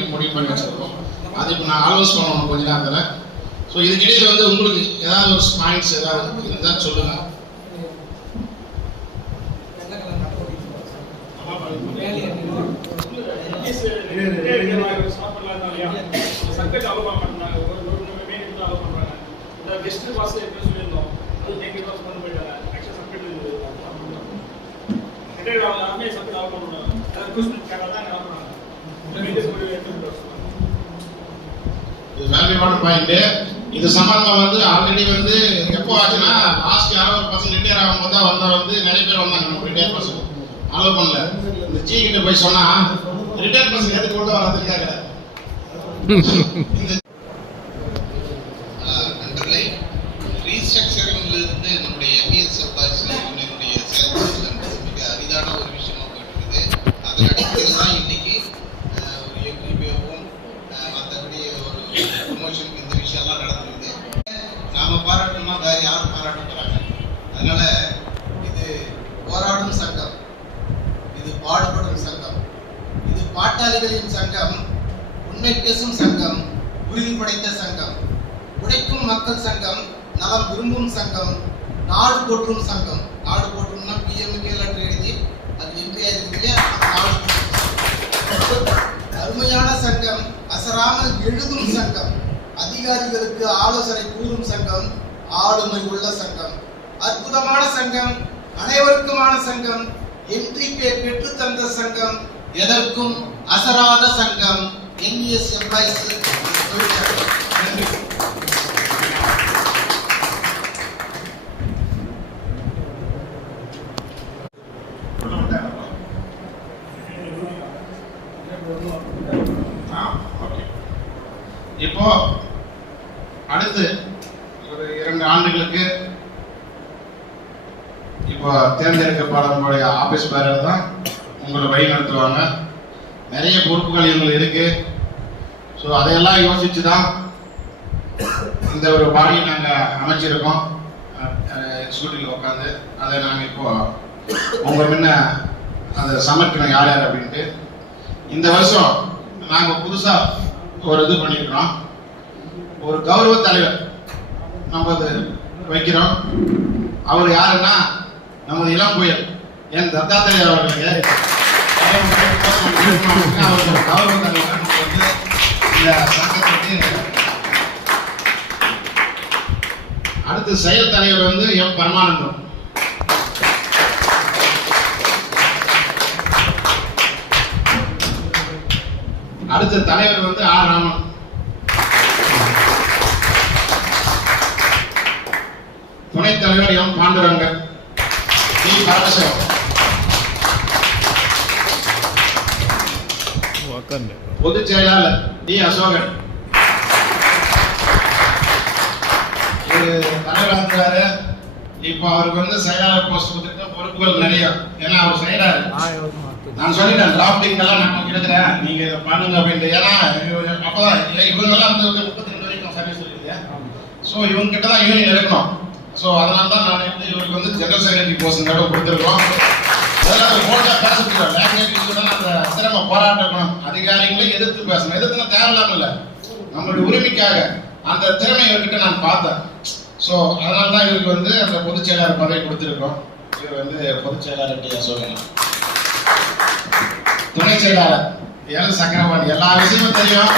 வச்சுருக்கோம். அது இப்போ நான் அலோன்ஸ் பண்ணணும் கொஞ்ச நேரத்தில். ஸோ இதுக்கிடையில் வந்து உங்களுக்கு ஏதாவது ஒரு பாயிண்ட்ஸ் ஏதாவது இருந்தால் சொல்லுங்கள். யாருமே சப்மிட் ஆக பண்ணுவாங்க. இது வேல்யூவான பாயிண்ட். இது சம்பந்தமா வந்து ஆல்ரெடி வந்து எப்போ ஆச்சுன்னா லாஸ்ட் யாரோ ஒரு பர்சன் ரிட்டையர் ஆகும்போது தான் வந்து நிறைய பேர் வந்தாங்க. நம்ம ரிட்டையர் பர்சன் அலோவ் பண்ணல. இந்த ஜி கிட்ட போய் சொன்னா ரிட்டையர் பர்சன் எதுக்கு கொண்டு வராதுக்காக நண்பர்களே, ரீஸ்ட்ரக்சரிங்ல இருந்து நம்முடைய எம்பிஎஸ் எம்ப்ளாய்ஸ் யூனியனுடைய செயல்பாடு மிக அரிதான ஒரு விஷயமா போயிட்டு இருக்குது. அதன் அடிப்படையில் தான் இன்னைக்கு ஒரு என்ட்ரிபேவும் மற்றபடி ஒரு ப்ரொமோஷன் இந்த விஷயம்லாம் நடந்துருக்குது. நாம பாராட்டணும்னா வேற யாரும் பாராட்ட போறாங்க. அதனால இது போராடும் சங்கம், இது பாடுபடும் சங்கம், இது பாட்டாளிகளின் சங்கம், உண்மை பேசும் சங்கம், உறுதி படைத்த சங்கம், உழைக்கும் மக்கள் சங்கம், நலம் விரும்பும் சங்கம், நாடு போற்றும் சங்கம். நாடு போற்றும்னா பிஎம்கே லெட்டர் எழுதி அது இன்றைய அருமையான சங்கம், அசராமல் எழுதும் சங்கம், அதிகாரிகளுக்கு ஆலோசனை கூறும் சங்கம், ஆளுமை உள்ள சங்கம், அற்புதமான சங்கம், அனைவருக்குமான சங்கம், என்ட்ரி பே பெற்று தந்த சங்கம், எதற்கும் அசராத சங்கம் என்இஎஸ் எம்ப்ளாய்ஸ். நன்றி. இப்போ அடுத்து ஒரு 2 ஆண்டுகளுக்கு இப்போ தேர்ந்தெடுக்கப்படக்கூடிய ஆபீஸ் பேரர் தான் உங்களை வழி நடத்துவாங்க. நிறைய பொறுப்புகள் இவங்களுக்கு இருக்கு. ஸோ அதையெல்லாம் யோசிச்சு தான் இந்த ஒரு பாடியை நாங்கள் அமைச்சிருக்கோம். எக்ஸிக்யூட்டிவ்ல உட்காந்து அதை நாங்கள் இப்போ உங்க முன்ன அதை சமர்க்கணும் யார் யார் அப்படின்ட்டு. இந்த வருஷம் நாங்கள் புதுசாக ஒரு இது பண்ணியிருக்கிறோம். ஒரு கௌரவ தலைவர் நம்ம வைக்கிறோம். அவர் யாருன்னா நமது இளம் புயல் என் தத்தாத்திரேய அவர்களுக்கு அவர்கள் கௌரவ தலைவர் வந்து இந்த சங்கத்துக்கு. அடுத்து செயல் தலைவர் வந்து எம் பரமானந்தம். அடுத்த தலைவர் வந்து ஆர் ராமன். துணைத் தலைவர் எம் பாண்டுரங்கன், டி பரமசிவம். பொதுச் செயலாளர் டி அசோகன். ஒரு தலைவர் இருக்கிறாரு. இப்போ அவருக்கு வந்து செயலாளர் போஸ்ட் கொடுத்துட்டு பொறுப்புகள் நிறைய. ஏன்னா அவர் செய்யறாரு. நான் சொல்லிட்டேன் டிராப்டிங் எல்லாம் நான் இருக்கிறேன், நீங்க இதை பண்ணுங்க அப்படின்ட்டு. ஏன்னா அப்பதான் இவங்கெல்லாம் வந்து 32 வரைக்கும் சர்வீஸ் இருக்குது. ஸோ இவங்க கிட்ட தான் யூனியன் இருக்கணும். ஸோ அதனால தான் நான் வந்து இவருக்கு வந்து ஜெனரல் செக்ரட்டரி போஸ்ட் கொடுத்துருக்கோம். அதெல்லாம் போட்டா பேசக்கூடாது. அந்த சிரம போராட்டம் அதிகாரிகளை எதிர்த்து பேசணும். எதிர்த்து தேவையில்லாம இல்லை, நம்மளுடைய உரிமைக்காக அந்த திறமை இவர்கிட்ட நான் பார்த்தேன். ஸோ அதனால தான் இவருக்கு வந்து அந்த பொதுச் செயலாளர் பதவி கொடுத்துருக்கோம். இவர் வந்து பொதுச் செயலாளர் டி அசோகன். துணை செயலாளர் எல் சக்கரபாணி. எல்லா விஷயமும் தெரியும்,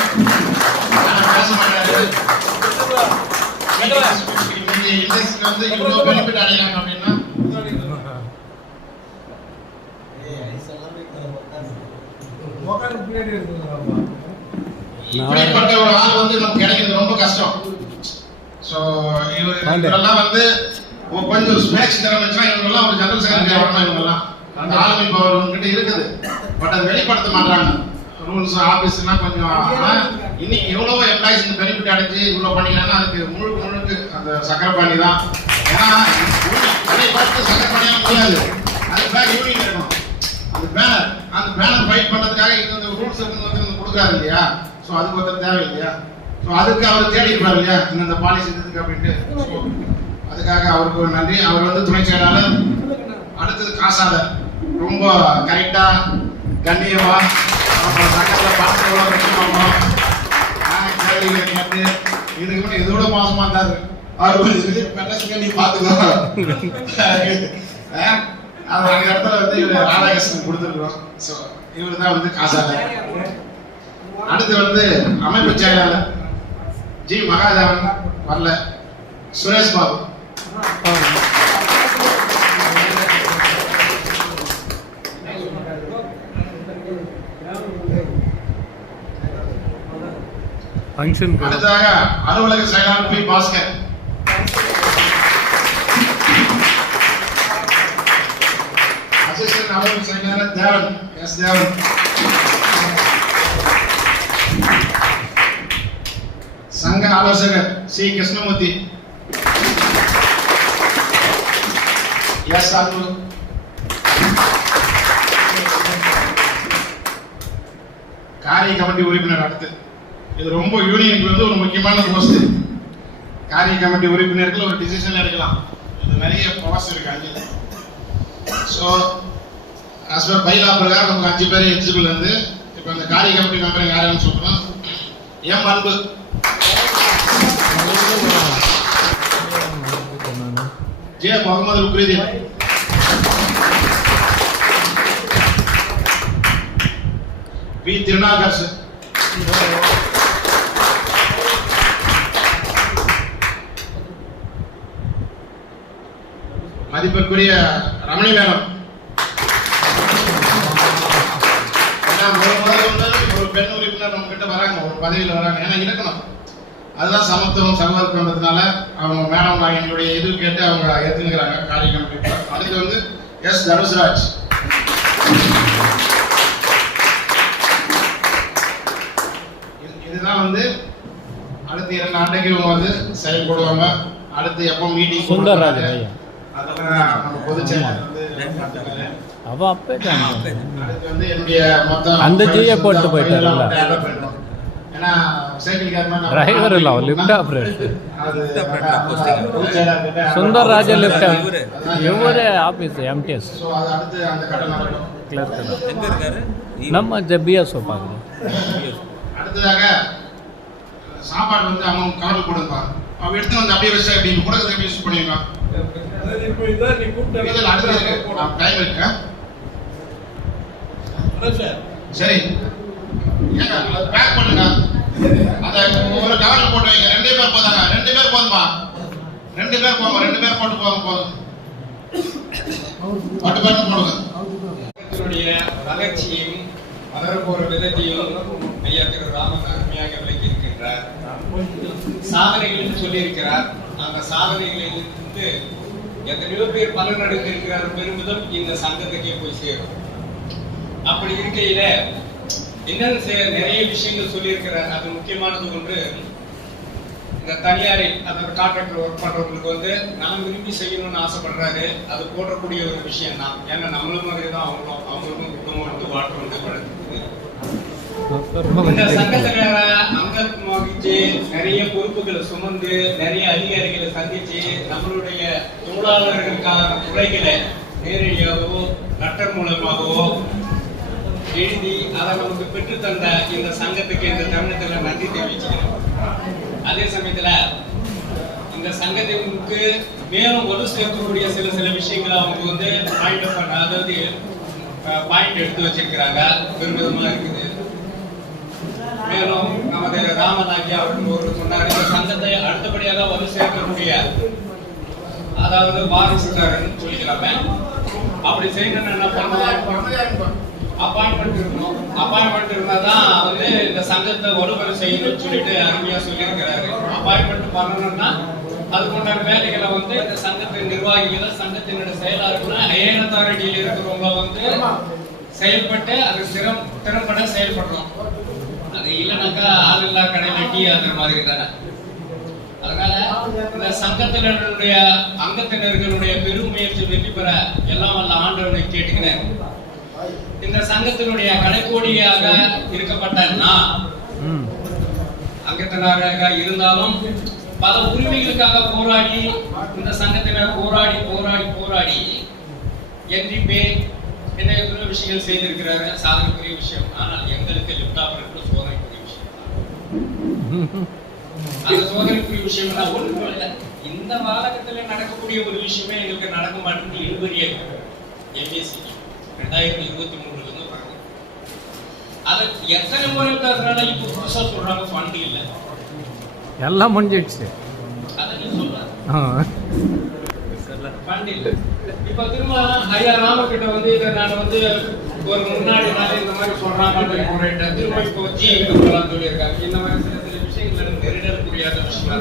பேச மாட்டாரு. இண்டஸ்ட்ரி வந்து இவ்வளவு பெனிஃபிட் அடையலாம் அப்படின்னா இப்படிப்பட்ட ஒரு ஆள் வந்து நமக்கு கிடைக்கிறது ரொம்ப கஷ்டம். ஸோ இவரெல்லாம் வந்து கொஞ்சம் ஸ்பேச் திறமைச்சுன்னா இவங்கெல்லாம் ஒரு ஜெனரல் செக்ரட்டரி வரணும். இவங்கெல்லாம் அந்த ஆளுமை பவர் உங்ககிட்ட இருக்குது, பட் அதை வெளிப்படுத்த மாட்டாங்க. ரூல்ஸ் ஆபீஸ்லாம் கொஞ்சம். இன்னைக்கு எவ்வளவோ எம்ப்ளாயிஸ் இந்த பெனிஃபிட் அடைஞ்சு இவ்வளவு பண்ணிக்கலாம்னா அதுக்கு முழுக்கு அந்த சக்கரபாணி தான். ஏன்னா அதை பார்த்து சக்கரபாணியாக முடியாது. அதுக்காக யூனியன் இருக்கணும். அந்த பேனர் ஃபைட் பண்றதுக்காக இந்த ரூல்ஸ் கொடுக்குறாரு இல்லையா? ஸோ அதுக்கு ஒருத்தர் தேவை இல்லையா? ஸோ அதுக்கு அவர் தேடி இருப்பார் இல்லையா இந்த பாலிசி இதுக்கு அப்படின்ட்டு. அதுக்காக அவருக்கு ஒரு நன்றி. அவர் வந்து துணை செயலாளர். அடுத்தது காசாளர். ரொம்ப கரெக்டா கண்ணியமா சங்கத்துல பார்த்து கேள்விகளை கேட்டு இதுக்கு முன்னாடி இதோட மோசமா இருந்தாரு. அவர் நீ பாத்துக்கோ. அந்த இடத்துல வந்து இவர் ராதாகிருஷ்ணன் கொடுத்துருக்கோம். ஸோ இவர் தான் வந்து காசாளர். அடுத்து வந்து அமைப்பு செயலாளர் ஜி மகாதேவன் வரல. சுரேஷ் பாபு. ஃபங்க்ஷன் அடுத்ததாக அலுவலக செயலாளர் பி பாஸ்கர். அசிஸ்டன்ட் அலுவலக செயலாளர் தேவன் எஸ் தேவன். சங்க ஆலோசகர் சி கிருஷ்ணமூர்த்தி எஸ் அன்பு. காரிய கமிட்டி உறுப்பினர் அடுத்து. இது ரொம்ப யூனியனுக்கு வந்து ஒரு முக்கியமான போஸ்ட். காரிய கமிட்டி உறுப்பினர்கள் ஒரு டிசிஷன் எடுக்கலாம். இது நிறைய பவர்ஸ் இருக்கு அஞ்சு. ஸோ ஆஸ் பர் பைலா பிரகாரம் நமக்கு 5 பேர் எலிஜிபிள் இருந்து இப்போ இந்த காரிய கமிட்டி மெம்பர் யாருன்னு சொல்றோம். எம் அன்பு, ஜே முகமது உக்ரிதீன், பி திருநாகர்ஸ், மதிப்பிற்குரிய ரமணி மேடம். ஒரு பெண் உறுப்பினர் நம்ம கிட்ட வராங்க, ஒரு பதவியில் வராங்க, ஏன்னா இருக்கணும். அதுதான் சமத்துவம் சகோதரத்துவம்ன்றதுனால அவங்க மேடம் நான் எங்களுடைய இது கேட்டு அவங்க ஏற்றுக்கிறாங்க காரிய கமிட்டி. அடுத்து வந்து எஸ் தனுஷ்ராஜ். இதுதான் வந்து அடுத்த 2 ஆண்டுக்கு இவங்க வந்து செயல்படுவாங்க. அடுத்து எப்போ மீட்டிங் சுந்தரராஜ் அதெல்லாம் நம்ம பொதுச் செயலாளர் வந்து அவ அப்பே அடுத்து வந்து என்னுடைய மொத்தம் அந்த ஜியை போட்டு போயிட்டாருல்ல. ஏன்னா சைக்கிள் காரணமா டிரைவர் இல்ல, அவர் லிஃப்ட் ஆபரேட்டர். சுந்தரராஜ லிஃப்ட் இவரே ஆபீஸ் எம்டிஎஸ். சோ அது அடுத்து அந்த கட்டம் நடக்கும். கிளர்க் எங்க இருக்காரு? நம்ம ஜெபிஎஸ் பாக்குறோம். அடுத்ததாக சாப்பாடு வந்து அவங்க கவர் கொடுப்பா. அவ எடுத்து வந்து அப்படியே வச்சு அப்படி கூட எப்படி யூஸ் பண்ணிருக்கோம். இதெல்லாம் அடுத்து டைம் இருக்கு. சரி ஏங்க பேக் பண்ணுங்க. அத ஒரு கவர்ல போட்டு வைங்க. 2 பேர் போதாங்க. 2 பேர் போதுமா? 2 பேர் போங்க. 2 பேர் போட்டு போங்க போதும். 10 பேர் போடுங்க. இதனுடைய வளர்ச்சியும் வளரப்போற விதத்தையும் ஐயா திரு ராமன் அருமையாக விளக்கி இருக்கின்றார். சாதனைகள் சொல்லியிருக்கிறார். அந்த சாதனைகளிலிருந்து எத்தனையோ பேர் பலன் அடைந்திருக்கிறார். பெருமிதம் இந்த சங்கத்துக்கே போய் சேரும். அப்படி இருக்கையில இன்னும் நிறைய விஷயங்கள் சொல்லியிருக்கிறார். அது முக்கியமானது ஒன்று, இந்த தனியாரை அதாவது கான்ட்ராக்டர் ஒர்க் பண்றவங்களுக்கு வந்து நான் விரும்பி செய்யணும்னு ஆசைப்படுறாரு. அது போடக்கூடிய ஒரு விஷயம் தான். ஏன்னா நம்மளும் மாதிரி தான் அவங்களுக்கும் குடும்பம் வந்து வாட்டர் வந்து படுத்துது. இந்த சங்கத்துல அங்கம் வகிச்சு நிறைய பொறுப்புகளை சுமந்து நிறைய அதிகாரிகளை சந்திச்சு நம்மளுடைய தொழிலாளர்களுக்கான குறைகளை நேரடியாகவோ லெட்டர் மூலமாகவோ எழுதி அதை நமக்கு பெற்று தந்த இந்த சங்கத்துக்கு இந்த தருணத்துல நன்றி தெரிவிச்சுக்கிறோம். அதே சமயத்துல இந்த சங்கத்திற்கு மேலும் ஒரு சேர்க்கக்கூடிய சில விஷயங்களை அவங்க வந்து பாயிண்ட் எடுத்து வச்சிருக்கிறாங்க. பெருமிதமா இருக்குது. மேலும் நமது ராமநாயகி அவர்கள் ஒரு சொன்னார், இந்த சங்கத்தை அடுத்தபடியாக வந்து சேர்க்கக்கூடிய அதாவது வாரிசுதாரன் சொல்லிக்கலாமே. அப்படி செய்யணும்னு என்ன பண்ணுவோம், அப்பாயின்மெண்ட் இருக்கணும். அப்பாயின்மெண்ட் இருந்தாதான் வந்து இந்த சங்கத்தை ஒருவரை செய்யணும்னு சொல்லிட்டு அருமையா சொல்லியிருக்கிறாரு. அப்பாயின்மெண்ட் பண்ணணும்னா அதுக்குண்டான வேலைகளை வந்து இந்த சங்கத்தின் நிர்வாகிகளை சங்கத்தினுடைய செயலாளர்கள் ஹையர் அத்தாரிட்டியில் இருக்கிறவங்க வந்து செயல்பட்டு அது திறம்பட செயல்படணும். அது இல்லைனாக்கா ஆள் இல்லா கடையில டீ ஆகிற மாதிரி தானே. அதனால இந்த சங்கத்தினருடைய அங்கத்தினர்களுடைய பெரும் முயற்சி வெற்றி பெற எல்லாம் வல்ல ஆண்டவனை கேட்டுக்கிறேன். இந்த சங்கத்தினுடைய கடைக்கோடியாக இருக்கப்பட்ட நான் அங்கத்தினராக இருந்தாலும் பல உரிமைகளுக்காக போராடி இந்த சங்கத்தினர் போராடி என்ட்ரி பே என்ன எத்தனை விஷயங்கள் செய்திருக்கிறாரு. சாதனைக்குரிய விஷயம். ஆனால் எங்களுக்கு லிஃப்ட் ஆபரேட்டர் சோதனைக்குரிய விஷயம். அந்த சோதனைக்குரிய விஷயம் தான் ஒன்றும் இல்லை. இந்த காலகட்டத்துல நடக்கக்கூடிய ஒரு விஷயமே எங்களுக்கு நடக்க மாட்டேங்குது. இழுபறிய எம்ஏசி 2023 அதை எத்தனை முறை பேசுறாங்க. இப்போ புதுசா சொல்றாங்க ஃபண்ட் இல்லை, எல்லாம் முடிஞ்சிடுச்சு. அதை நீ சொல்ற ஃபண்ட் இல்லை. இப்ப திரும்ப ஐயா ராமகிட்ட வந்து இதை நான் வந்து ஒரு முன்னாடி நாள் இந்த மாதிரி சொல்றாங்க திரும்ப இப்போ ஜி சொல்லியிருக்காங்க. இந்த மாதிரி சில விஷயங்கள் முடியாத விஷயம்.